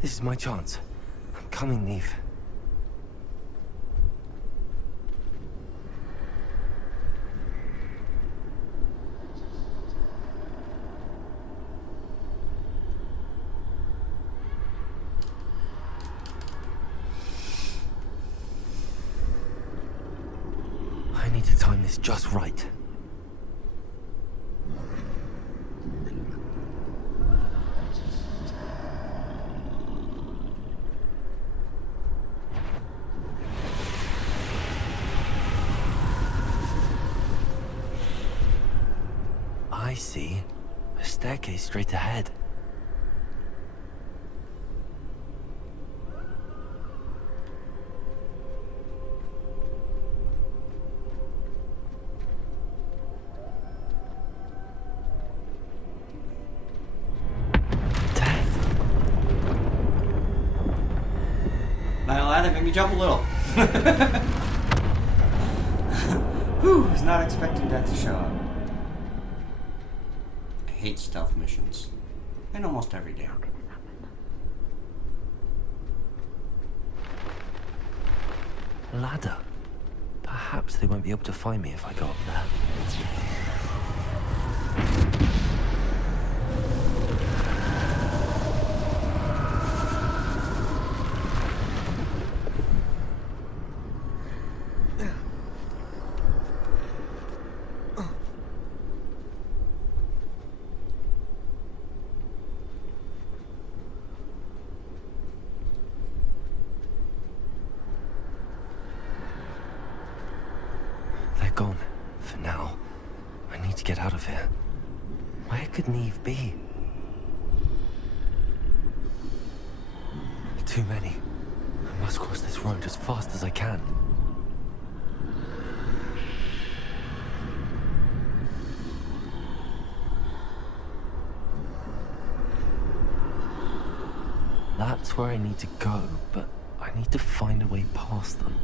This is my chance. I'm coming, Neve. I need to time this just right. I see. A staircase straight ahead. That made me jump a little. Whew, was not expecting that to show up. I hate stealth missions. And almost every day. Ladder. Perhaps they won't be able to find me if I go up there. Gone. For now. I need to get out of here. Where could Neve be? Too many. I must cross this road as fast as I can. That's where I need to go, but I need to find a way past them.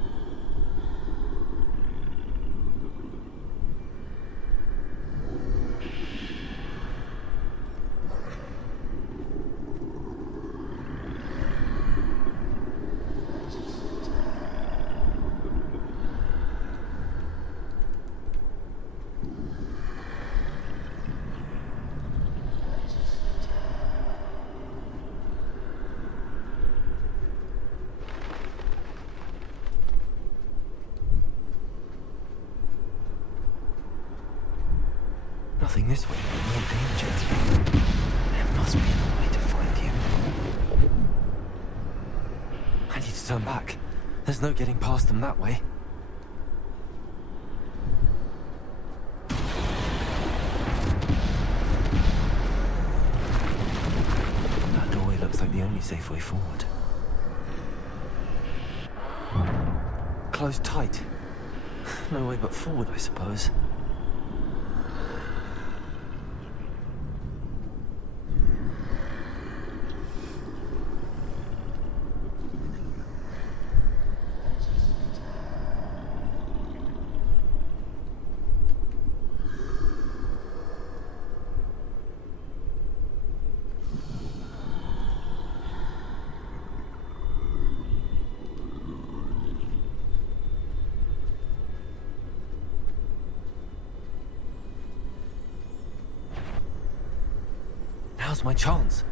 Nothing this way, no danger. There must be another way to find you. I need to turn back. There's no getting past them that way. the only safe way forward. Closed tight. No way but forward, I suppose. Now's my chance.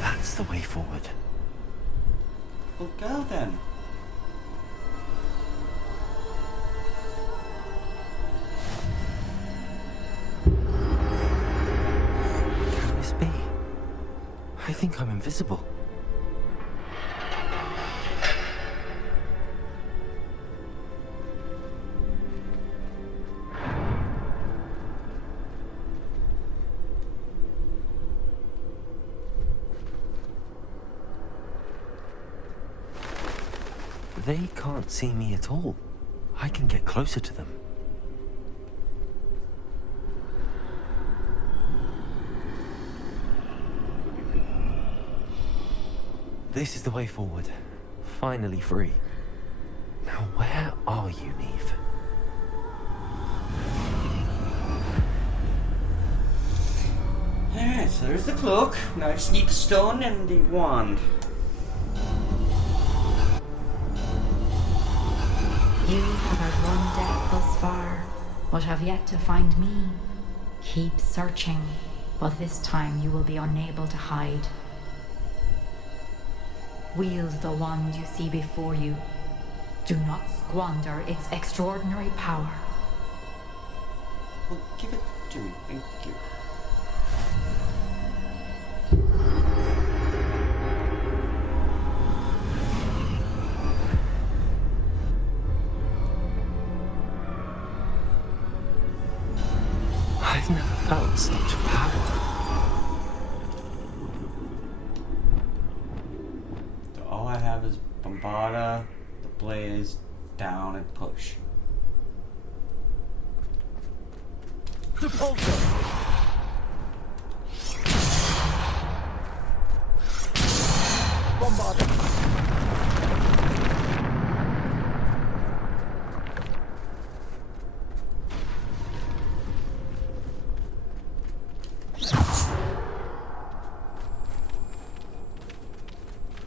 That's the way forward. Well, go then. Can this be? I think I'm invisible. They can't see me at all. I can get closer to them. This is the way forward. Finally free. Now where are you, Neve? Alright, so there's the cloak. Now I just need the stone and the wand. You have outrun death thus far, but have yet to find me. Keep searching, but this time you will be unable to hide. Wield the wand you see before you. Do not squander its extraordinary power. Well, give it to me. Thank you. I've never felt such power. So all I have is Bombarda, the Blaze, down, and push. Depulso! Bombarda!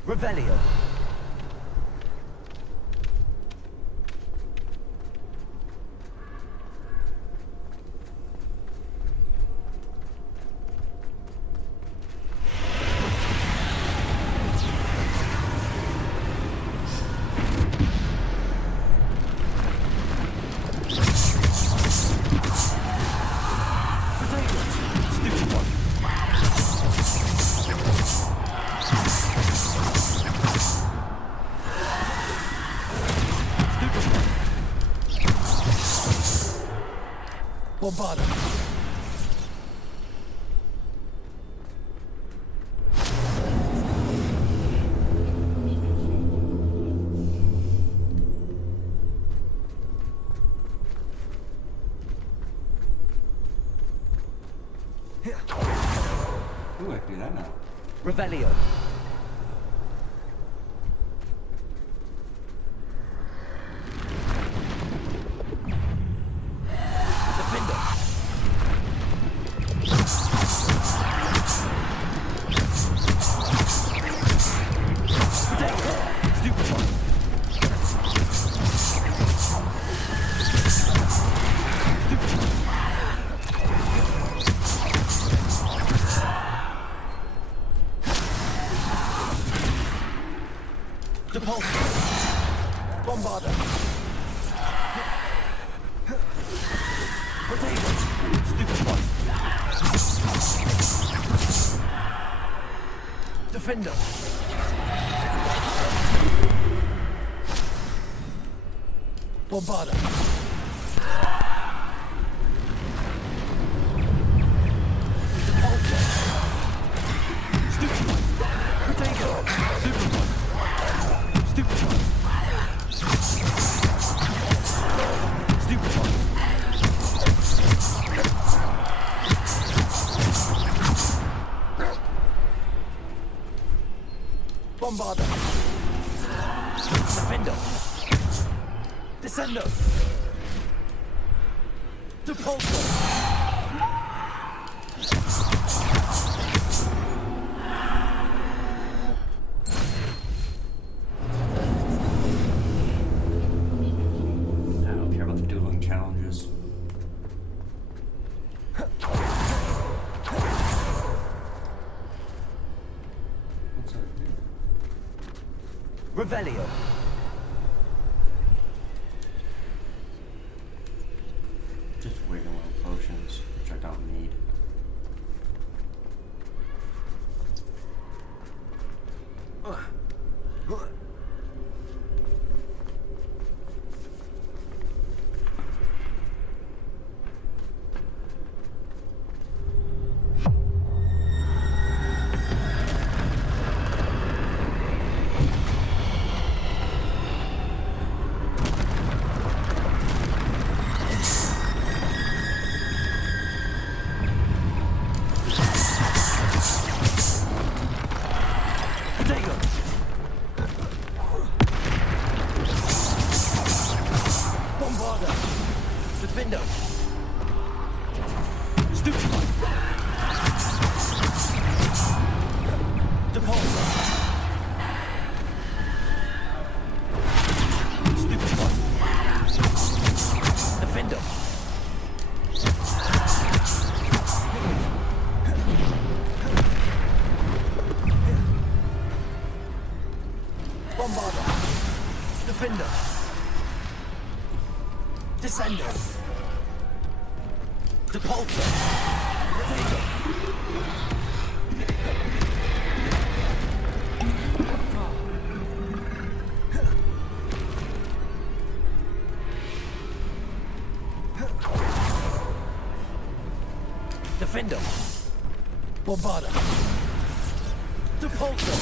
Revelio. Bombarda. Ooh, I can do that now. Revelio. Bombarda. Potato. Stupid one. Defender. Bombarda. Bombarda. Defendo. Descendo. Depulso. I don't care about the dueling challenges. What's that? Revelio. Just way too many potions, which I don't need. Bombarda. Defendo. Stupefy. Depulso. Stupefy. Defendo. Bombarda. Defendo. Descendo. Depulso. Defendo. Defendo. Bombarda. Depulso.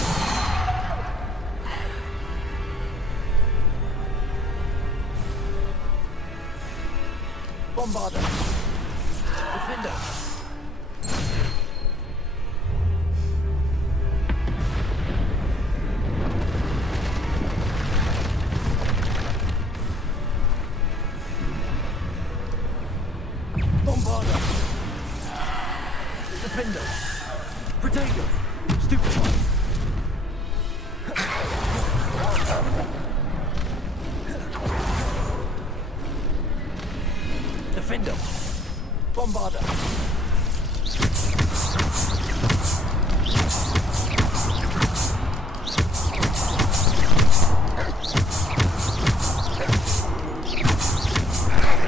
Bombarda. Defendo. Bombarda. Defendo. Protego. Stupefy. Defendo. Bombarda.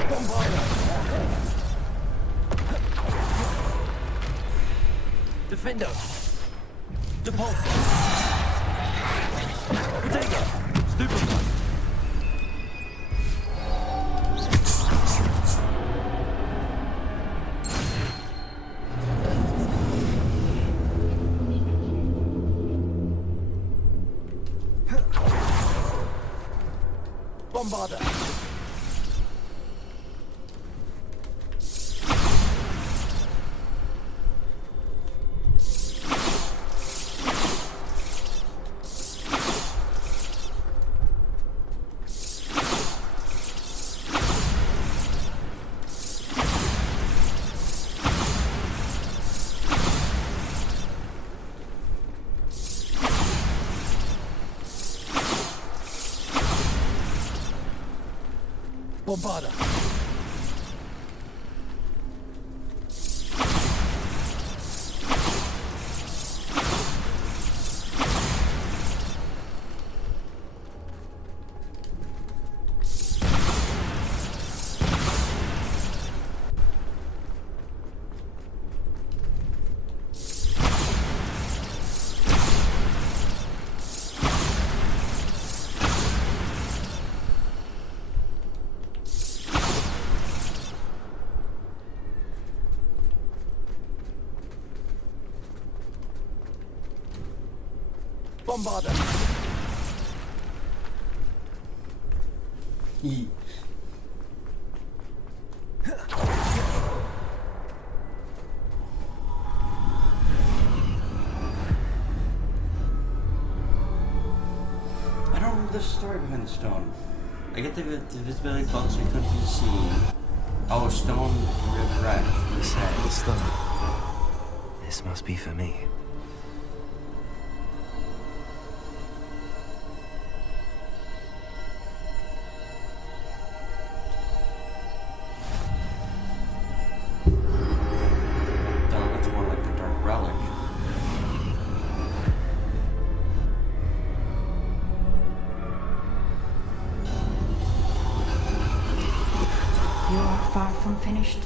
Bombarda. Defendo. Depulso. Protego. Stupefy. Bombarda. Bombarda. Bombarder! I don't remember the story behind the stone. I get the visibility bug so you couldn't be seen. Oh, stone red. The stone. This must be for me. That looks more like the dark relic. You are far from finished.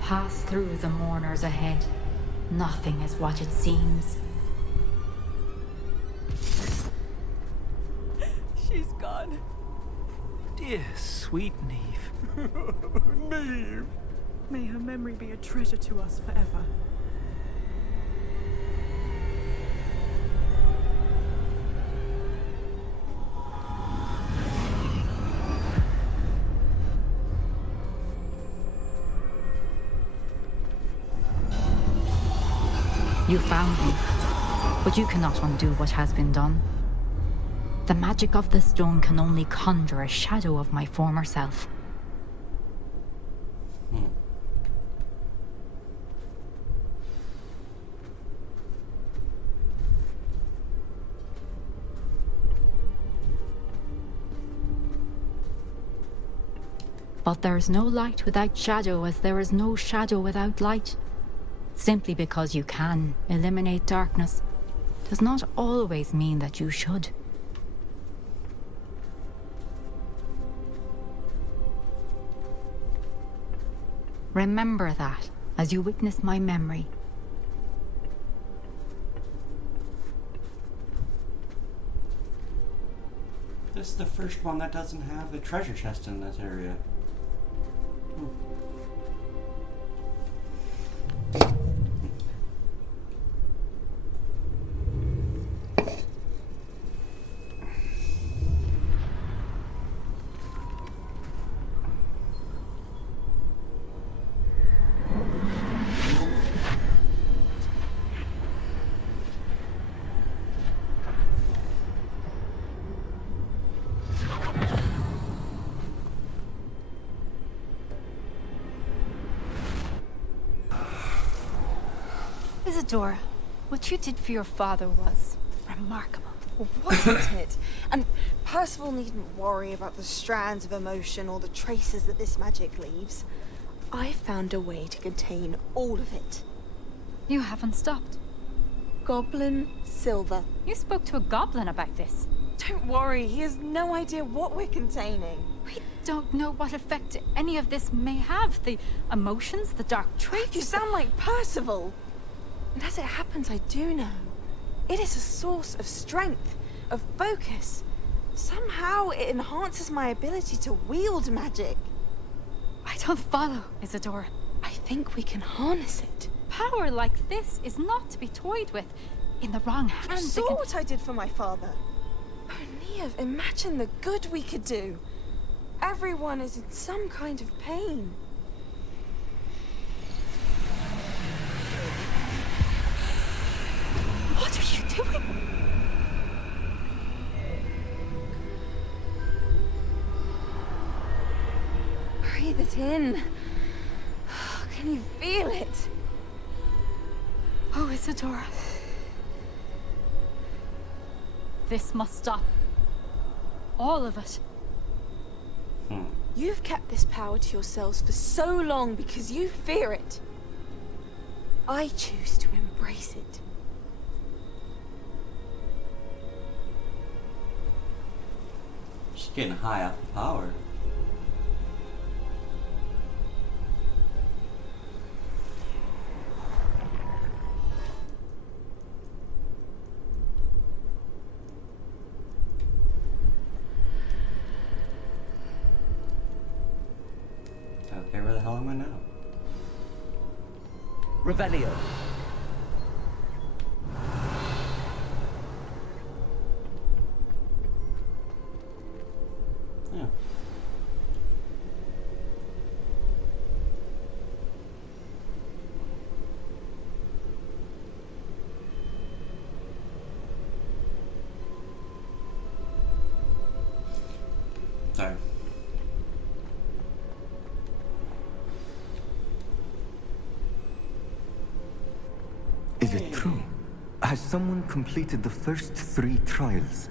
Pass through the mourners ahead. Nothing is what it seems. She's gone. Dear sweet Neve. Neve. May her memory be a treasure to us forever. You found me, but you cannot undo what has been done. The magic of the stone can only conjure a shadow of my former self. But there is no light without shadow, as there is no shadow without light. Simply because you can eliminate darkness does not always mean that you should. Remember that as you witness my memory. This is the first one that doesn't have a treasure chest in this area. Isadora, what you did for your father was remarkable. Wasn't it? And Percival needn't worry about the strands of emotion or the traces that this magic leaves. I found a way to contain all of it. You haven't stopped. Goblin Silver. You spoke to a goblin about this. Don't worry, he has no idea what we're containing. We don't know what effect any of this may have. The emotions, the dark traits. You sound like Percival. And as it happens, I do know. It is a source of strength, of focus. Somehow it enhances my ability to wield magic. I don't follow, Isadora. I think we can harness it. Power like this is not to be toyed with. In the wrong You hands, saw what I did for my father. Oh, Neve, imagine the good we could do. Everyone is in some kind of pain. What are you doing? Breathe it in. Can you feel it? Oh, Isadora. This must stop. All of it. You've kept this power to yourselves for so long because you fear it. I choose to embrace it. She's getting high off the power. Okay, where the hell am I now? Revelio. sorry. Is it true? Has someone completed the first 3 trials?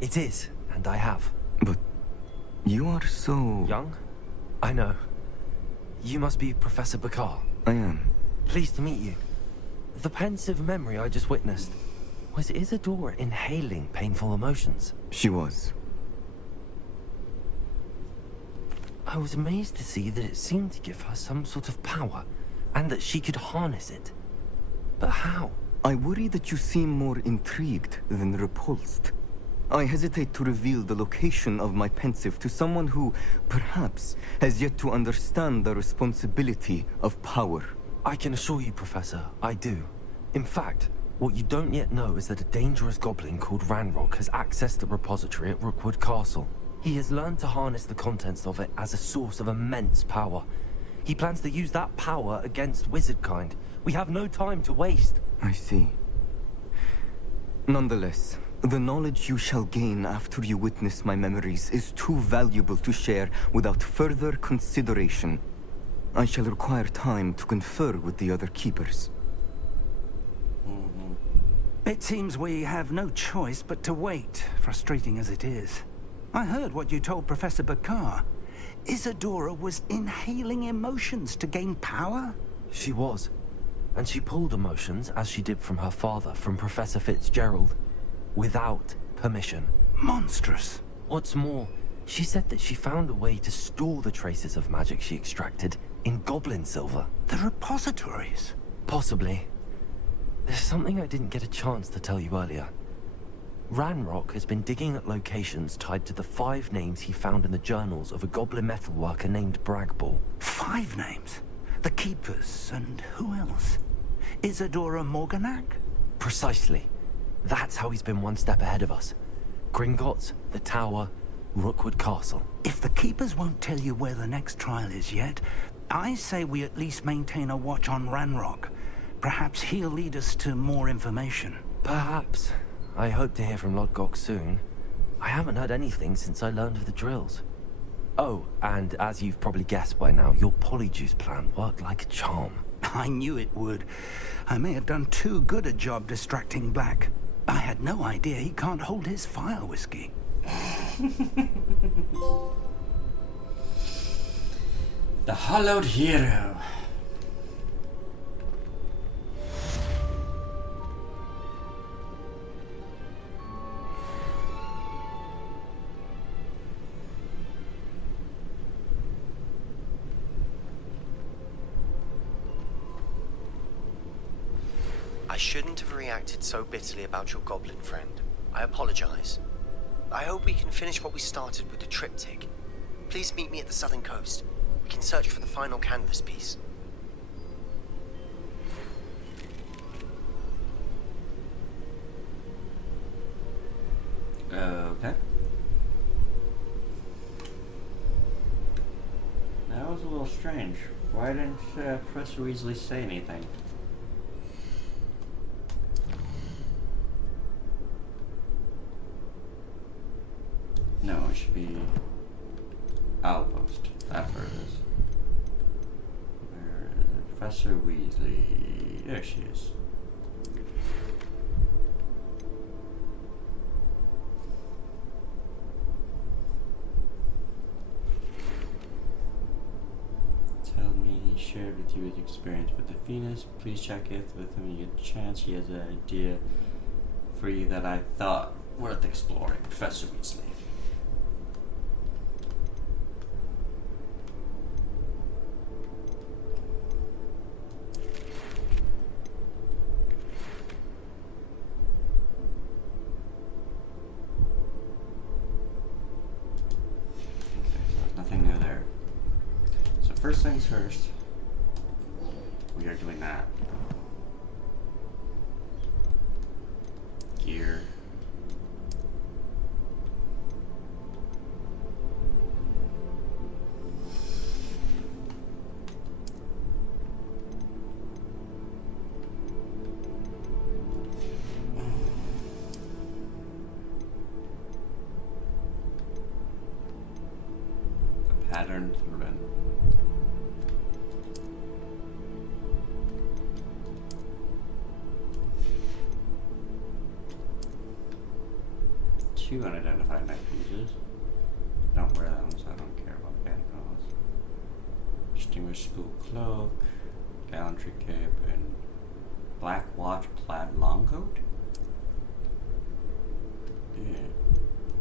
It is, and I have. But you are so... Young? I know. You must be Professor Bakar. I am. Pleased to meet you. The pensive memory I just witnessed. Was Isadora inhaling painful emotions? She was. I was amazed to see that it seemed to give her some sort of power, and that she could harness it. But how? I worry that you seem more intrigued than repulsed. I hesitate to reveal the location of my pensive to someone who, perhaps, has yet to understand the responsibility of power. I can assure you, Professor, I do. In fact, what you don't yet know is that a dangerous goblin called Ranrock has accessed the repository at Rookwood Castle. He has learned to harness the contents of it as a source of immense power. He plans to use that power against wizardkind. We have no time to waste. I see. Nonetheless, the knowledge you shall gain after you witness my memories is too valuable to share without further consideration. I shall require time to confer with the other keepers. It seems we have no choice but to wait, frustrating as it is. I heard what you told Professor Bakar. Isadora was inhaling emotions to gain power? She was. And she pulled emotions, as she did from her father, from Professor Fitzgerald, without permission. Monstrous. What's more, she said that she found a way to store the traces of magic she extracted in goblin silver. The repositories? Possibly. There's something I didn't get a chance to tell you earlier. Ranrock has been digging at locations tied to the 5 names he found in the journals of a goblin metalworker named Bragball. 5 names? The Keepers, and who else? Isadora Morganac? Precisely. That's how he's been one step ahead of us. Gringotts, the Tower, Rookwood Castle. If the Keepers won't tell you where the next trial is yet, I say we at least maintain a watch on Ranrock. Perhaps he'll lead us to more information. Perhaps. I hope to hear from Lodgok soon. I haven't heard anything since I learned of the drills. Oh, and as you've probably guessed by now, your polyjuice plan worked like a charm. I knew it would. I may have done too good a job distracting Black. I had no idea he can't hold his fire whiskey. The Hollowed Hero. I shouldn't have reacted so bitterly about your goblin friend. I apologize. I hope we can finish what we started with the triptych. Please meet me at the southern coast. We can search for the final canvas piece. Okay. That was a little strange. Why didn't Professor Weasley say anything? No, it should be Outpost. That's where it is. Where is it? Professor Weasley. There she is. Tell me he shared with you his experience with the Phoenix. Please check if with him you get a chance. He has an idea for you that I thought worth exploring. Professor Weasley. Nothing new there. So first things first, we are doing that. Gear. pattern ribbon. Two unidentified neck pieces. Don't wear them, so I don't care about pantyhose. Distinguished school cloak, gallantry cape, and black watch plaid long coat? Yeah,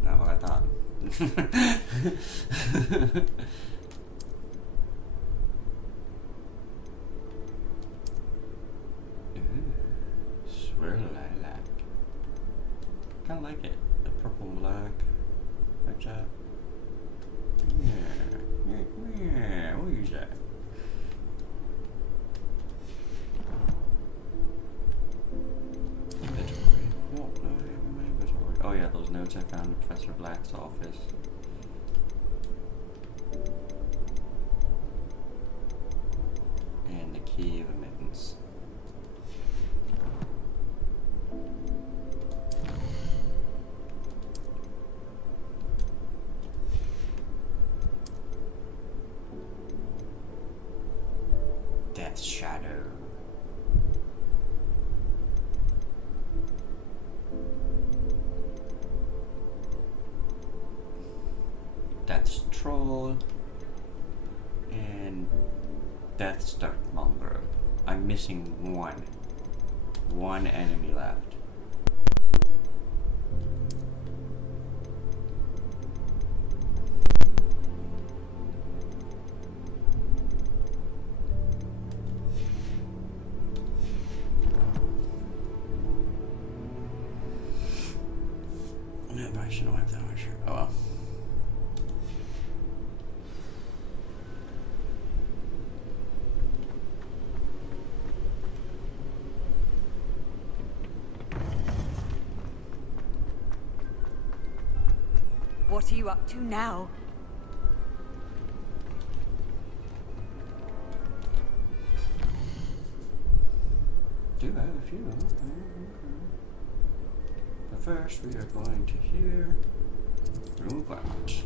not what I thought. Swirl lilac. Kinda like it. The purple and black. Like that. Yeah, we'll use that. Inventory. What do I have in my inventory? Oh yeah, those notes I found in Professor Black's office. And the key of admittance. Death's shadow. Death's troll. And Death's Darkmonger. I'm missing one. One enemy left. No, I shouldn't wipe that much. Oh well. What are you up to now? Do have a few. Okay. But first, we are going to hear room requirements.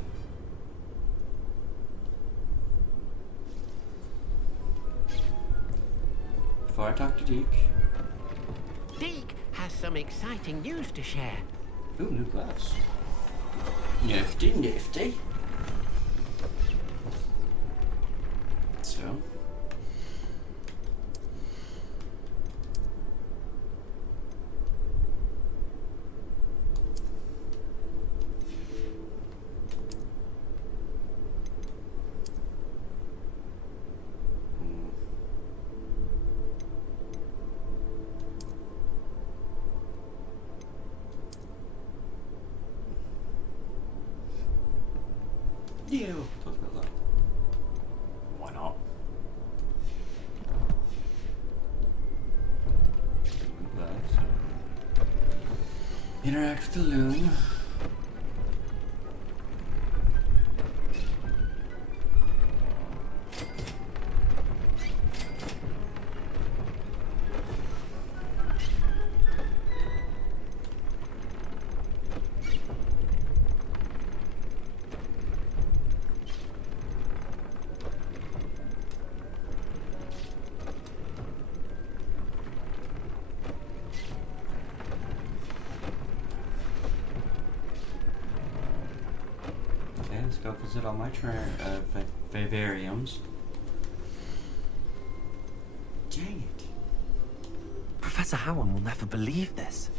Before I talk to Deke. Deke has some exciting news to share. Ooh, new gloves. Nifty, nifty. So. Yeah, we'll talk about that. Why not? Interact with the loom. Let's go visit all my vivariums. Dang it. Professor Howard will never believe this.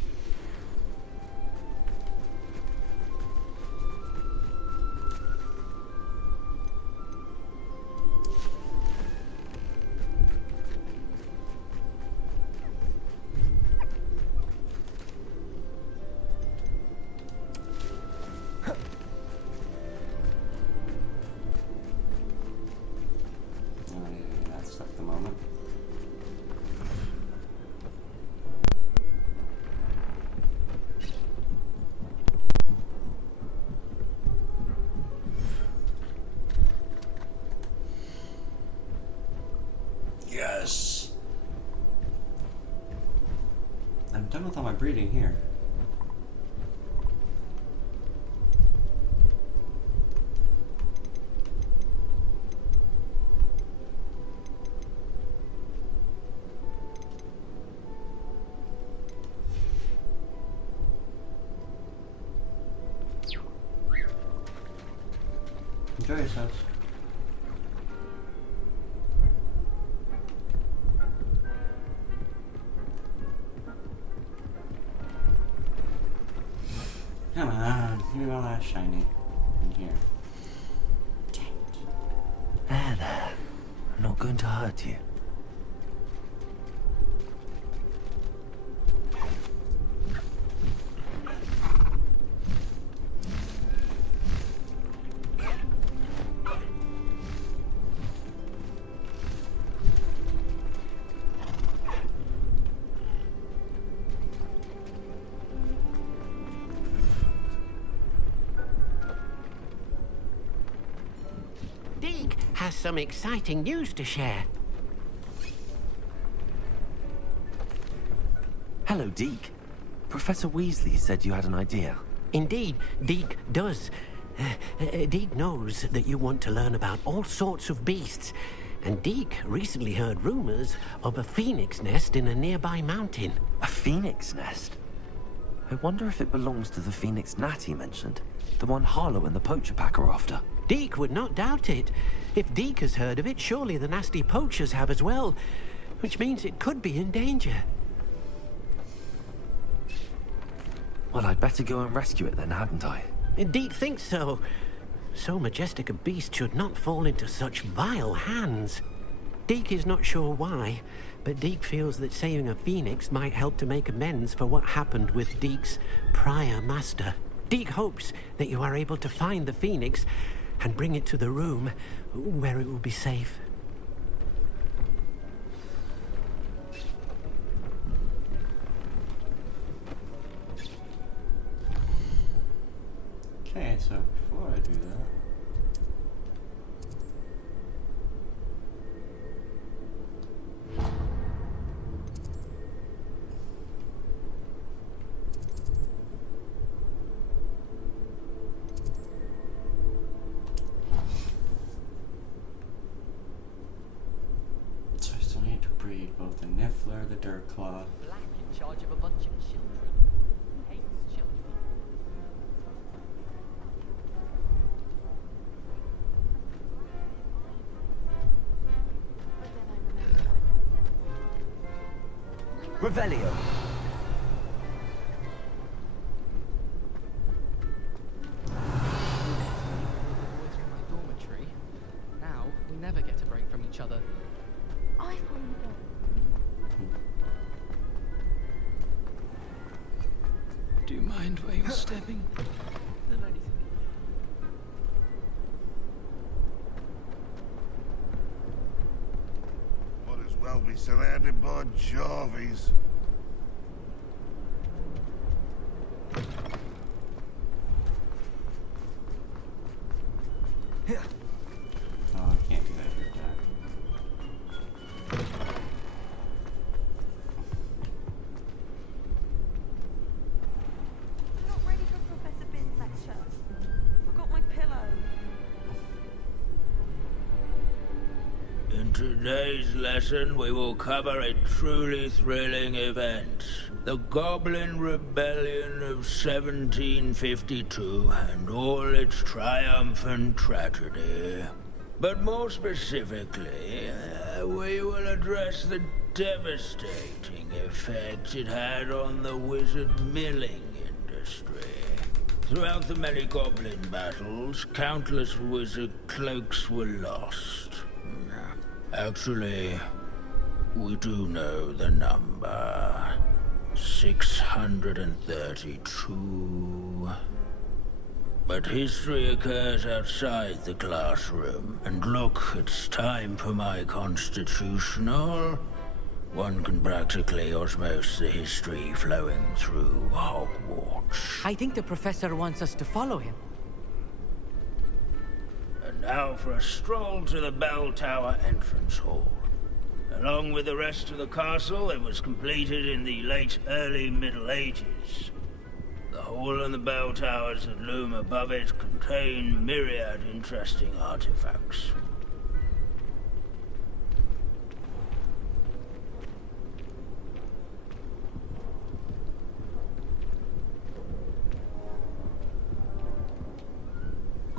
At the moment. Yes. I'm done with all my breeding here. Enjoy yourselves. Come on, you're all that shiny in here. There. I'm not going to hurt you. Deke has some exciting news to share. Hello, Deke. Professor Weasley said you had an idea. Indeed, Deke does. Deke knows that you want to learn about all sorts of beasts, and Deke recently heard rumors of a phoenix nest in a nearby mountain. A phoenix nest? I wonder if it belongs to the phoenix gnat he mentioned. The one Harlow and the poacher pack are after. Deke would not doubt it. If Deke has heard of it, surely the nasty poachers have as well, which means it could be in danger. Well, I'd better go and rescue it then, hadn't I? Deke thinks so. So majestic a beast should not fall into such vile hands. Deke is not sure why, but Deke feels that saving a phoenix might help to make amends for what happened with Deke's prior master. Deke hopes that you are able to find the phoenix and bring it to the room where it will be safe. Okay, so before I do that, so I still need to breed both the Niffler, the Dirtclaw. Black in charge of a bunch of children. Who hates children? Revelio. Boys from my dormitory. Now we never get a break from each other. I find Do you mind where you're stepping? Might as well be surrounded by Jarvies. Oh, I can't do that every time. Not ready for Professor Bin's lecture. Forgot my pillow. In today's lesson, we will cover a truly thrilling event. The Goblin Rebellion of 1752 and all its triumphant tragedy. But more specifically, we will address the devastating effect it had on the wizard milling industry. Throughout the many goblin battles, countless wizard cloaks were lost. Actually, we do know the number. 632. But history occurs outside the classroom. And look, it's time for my constitutional. One can practically osmose the history flowing through Hogwarts. I think the professor wants us to follow him. And now for a stroll to the bell tower entrance hall. Along with the rest of the castle, it was completed in the late early Middle Ages. The hall and the bell towers that loom above it contain myriad interesting artifacts.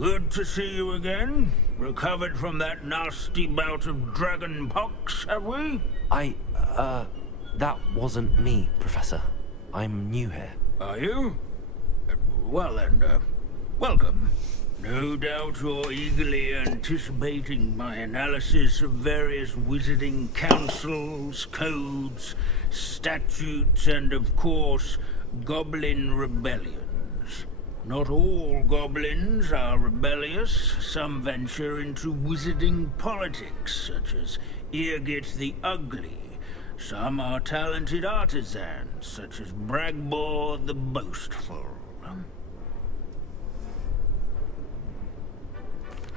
Good to see you again. Recovered from that nasty bout of dragon pox, have we? That wasn't me, Professor. I'm new here. Are you? Well then, welcome. No doubt you're eagerly anticipating my analysis of various wizarding councils, codes, statutes, and of course, goblin rebellions. Not all goblins are rebellious. Some venture into wizarding politics, such as Irgit the Ugly. Some are talented artisans, such as Bragbor the Boastful.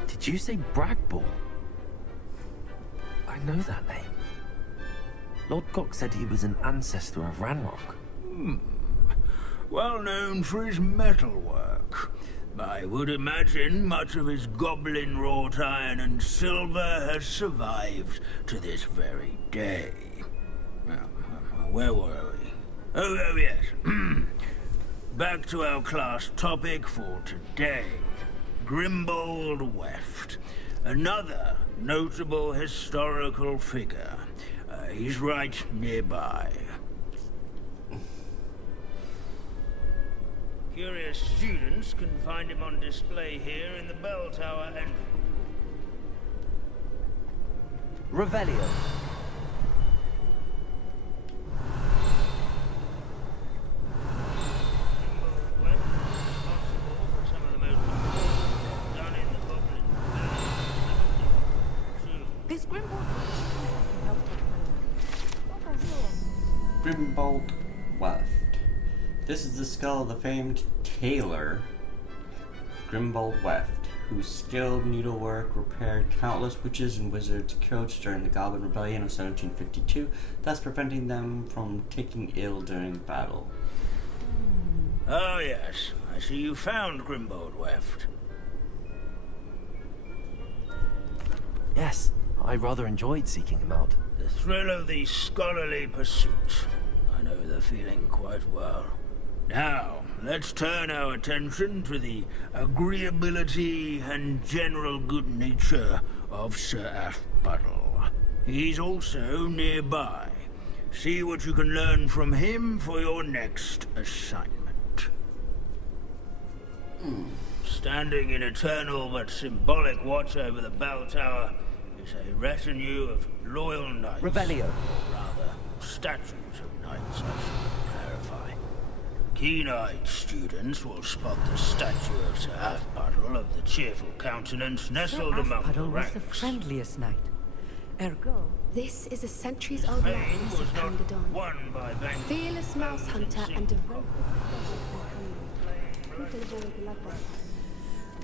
Did you say Bragbor? I know that name. Lord Cox said he was an ancestor of Ranrock. Well known for his metalwork. I would imagine much of his goblin-wrought iron and silver has survived to this very day. Now, where were we? Oh yes. Back to our class topic for today. Grimbold Weft. Another notable historical figure. He's right nearby. Curious students can find him on display here in the bell tower and... Revelio. This Grimbold... Grimbold Weft. This is the skull of the famed tailor, Grimbold Weft, whose skilled needlework repaired countless witches' and wizards' coats during the Goblin Rebellion of 1752, thus preventing them from taking ill during battle. Oh yes, I see you found Grimbold Weft. Yes, I rather enjoyed seeking him out. The thrill of the scholarly pursuit. I know the feeling quite well. Now, let's turn our attention to the agreeability and general good nature of Sir Athpuddle. He's also nearby. See what you can learn from him for your next assignment. Standing in eternal but symbolic watch over the bell tower is a retinue of loyal knights. Revelio. Rather, statues of knights, I should clarify. Keen-eyed students will spot the statue of Sir Athpuddle of the cheerful countenance nestled among the ranks. Was the friendliest knight. Ergo, this is a centuries-old likeness of Angadon. Won by Fearless mouse hunter and devoted...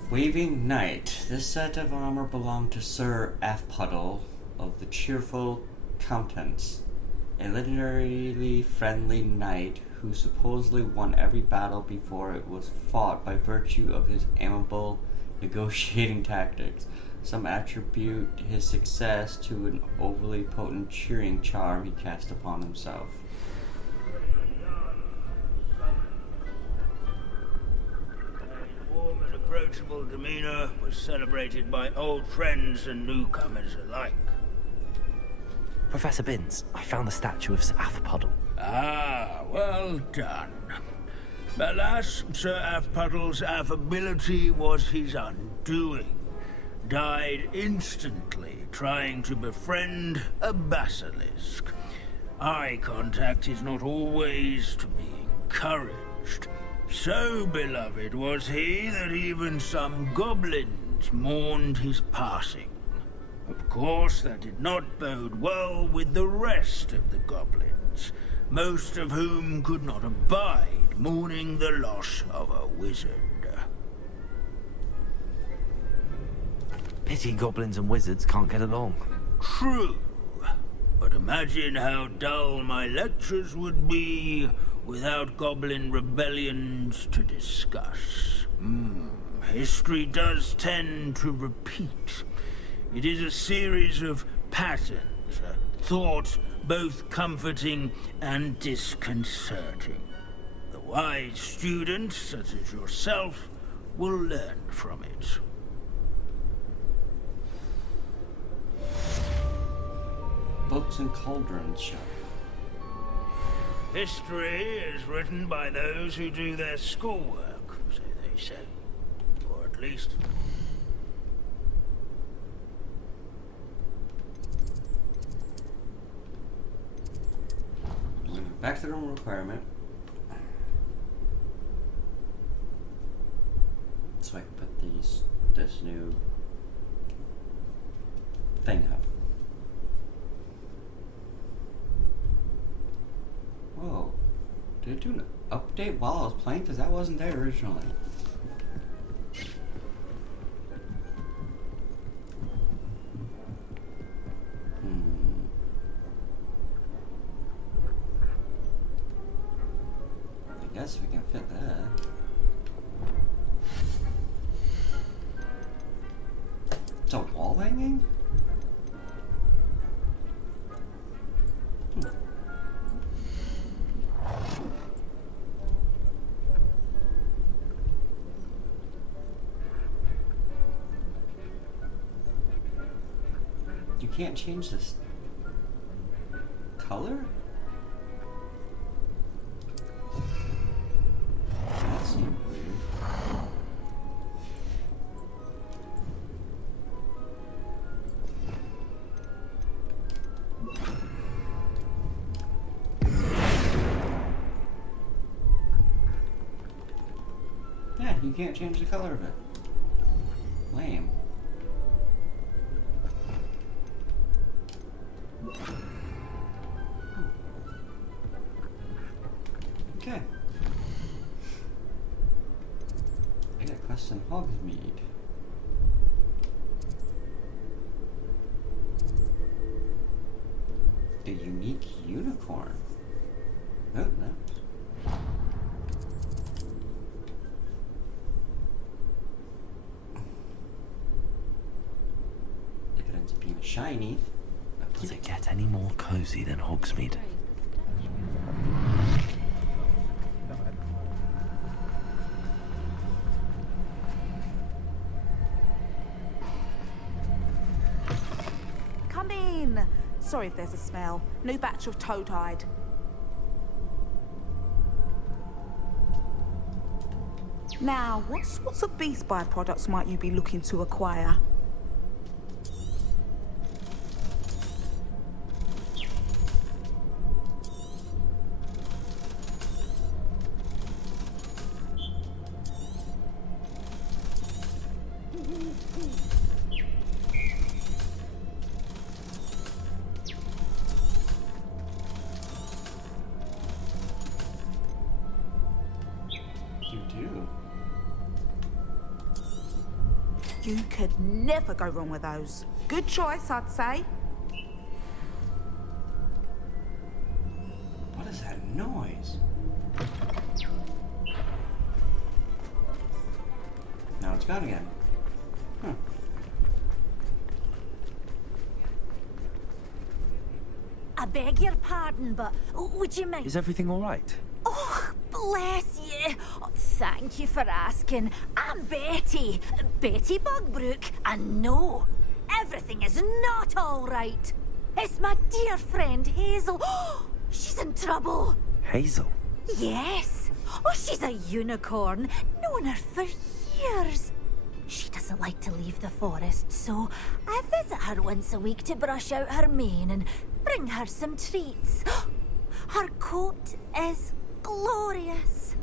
Waving Knight. This set of armor belonged to Sir Athpuddle of the Cheerful Countenance, a legendarily friendly knight who supposedly won every battle before it was fought by virtue of his amiable negotiating tactics. Some attribute his success to an overly potent cheering charm he cast upon himself. His warm and approachable demeanor was celebrated by old friends and newcomers alike. Professor Binns, I found the statue of Sir Athpuddle. Ah, well done. Alas, Sir Athpuddle's affability was his undoing. Died instantly trying to befriend a basilisk. Eye contact is not always to be encouraged. So beloved was he that even some goblins mourned his passing. Of course, that did not bode well with the rest of the goblins, most of whom could not abide mourning the loss of a wizard. Pity goblins and wizards can't get along. True. But imagine how dull my lectures would be without goblin rebellions to discuss. History does tend to repeat. It is a series of patterns, a thought both comforting and disconcerting. The wise students, such as yourself, will learn from it. Books and Cauldrons show. History is written by those who do their schoolwork, so they say. Or at least... Back to the room requirement. So I can put this new thing up. Whoa. Did it do an update while I was playing? Because that wasn't there originally. I guess we can fit that. It's a wall hanging? You can't change this color? That seems weird. Yeah, you can't change the color of it. Lame. Okay. I got quest in Hogsmeade. The unique unicorn. Oh, no. If it ends up being shiny. Does it get any more cozy than Hogsmeade? Come in. Sorry if there's a smell. New batch of toad-hide. Now, what sorts of beast byproducts might you be looking to acquire? You could never go wrong with those. Good choice, I'd say. What is that noise? Now it's gone again. Huh. I beg your pardon, but would you mind? Is everything all right? Oh, bless you. Oh, thank you for asking. I'm Betty. Betty Bugbrook. And no, everything is not all right. It's my dear friend Hazel. Oh, she's in trouble. Hazel? Yes. Oh, she's a unicorn. Known her for years. She doesn't like to leave the forest, so I visit her once a week to brush out her mane and bring her some treats. Her coat is glorious.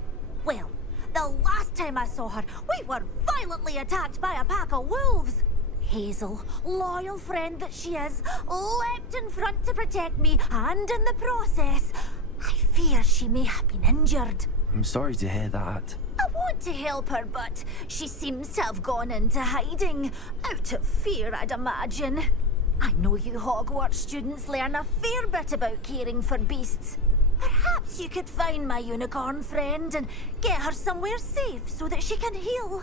Well, the last time I saw her, we were violently attacked by a pack of wolves. Hazel, loyal friend that she is, leapt in front to protect me, and in the process, I fear she may have been injured. I'm sorry to hear that. I want to help her, but she seems to have gone into hiding. Out of fear, I'd imagine. I know you Hogwarts students learn a fair bit about caring for beasts. Perhaps you could find my unicorn friend and get her somewhere safe so that she can heal.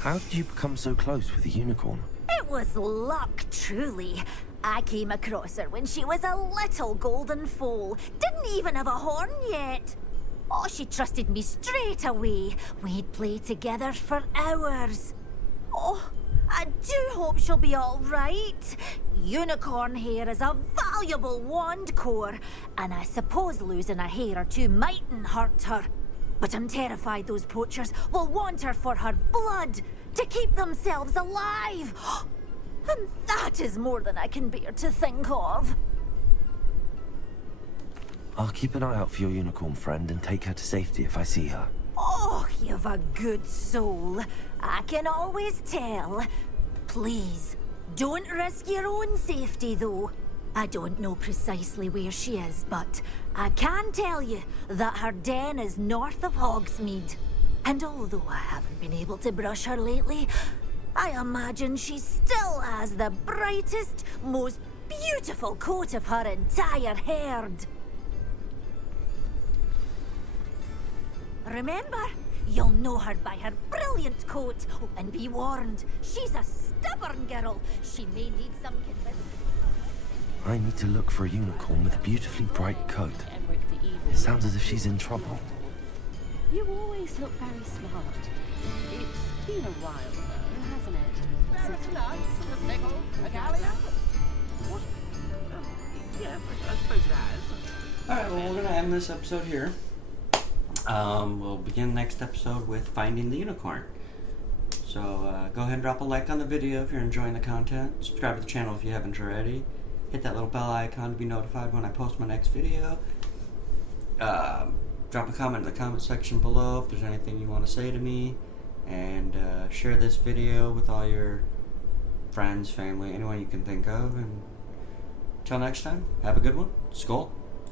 How did you become so close with the unicorn? It was luck, truly. I came across her when she was a little golden foal. Didn't even have a horn yet. Oh, she trusted me straight away. We'd play together for hours. Oh, I do hope she'll be all right. Unicorn hair is a valuable wand core, and I suppose losing a hair or two mightn't hurt her. But I'm terrified those poachers will want her for her blood, to keep themselves alive. And that is more than I can bear to think of. I'll keep an eye out for your unicorn friend and take her to safety if I see her. Oh, you've a good soul. I can always tell. Please, don't risk your own safety, though. I don't know precisely where she is, but I can tell you that her den is north of Hogsmeade. And although I haven't been able to brush her lately, I imagine she still has the brightest, most beautiful coat of her entire herd. Remember, you'll know her by her brilliant coat. Oh, and be warned, she's a stubborn girl. She may need some convincing. I need to look for a unicorn with a beautifully bright coat. It sounds as if she's in trouble. You always look very smart. It's been a while, though, hasn't it? Since Yeah, I suppose it has. Alright, well, we're going to end this episode here. We'll begin next episode with finding the unicorn. So go ahead and drop a like on the video if you're enjoying the content. Subscribe to the channel if you haven't already. Hit that little bell icon to be notified when I post my next video. Drop a comment in the comment section below if there's anything you want to say to me. And share this video with all your friends, family, anyone you can think of. And until next time, have a good one. Skull.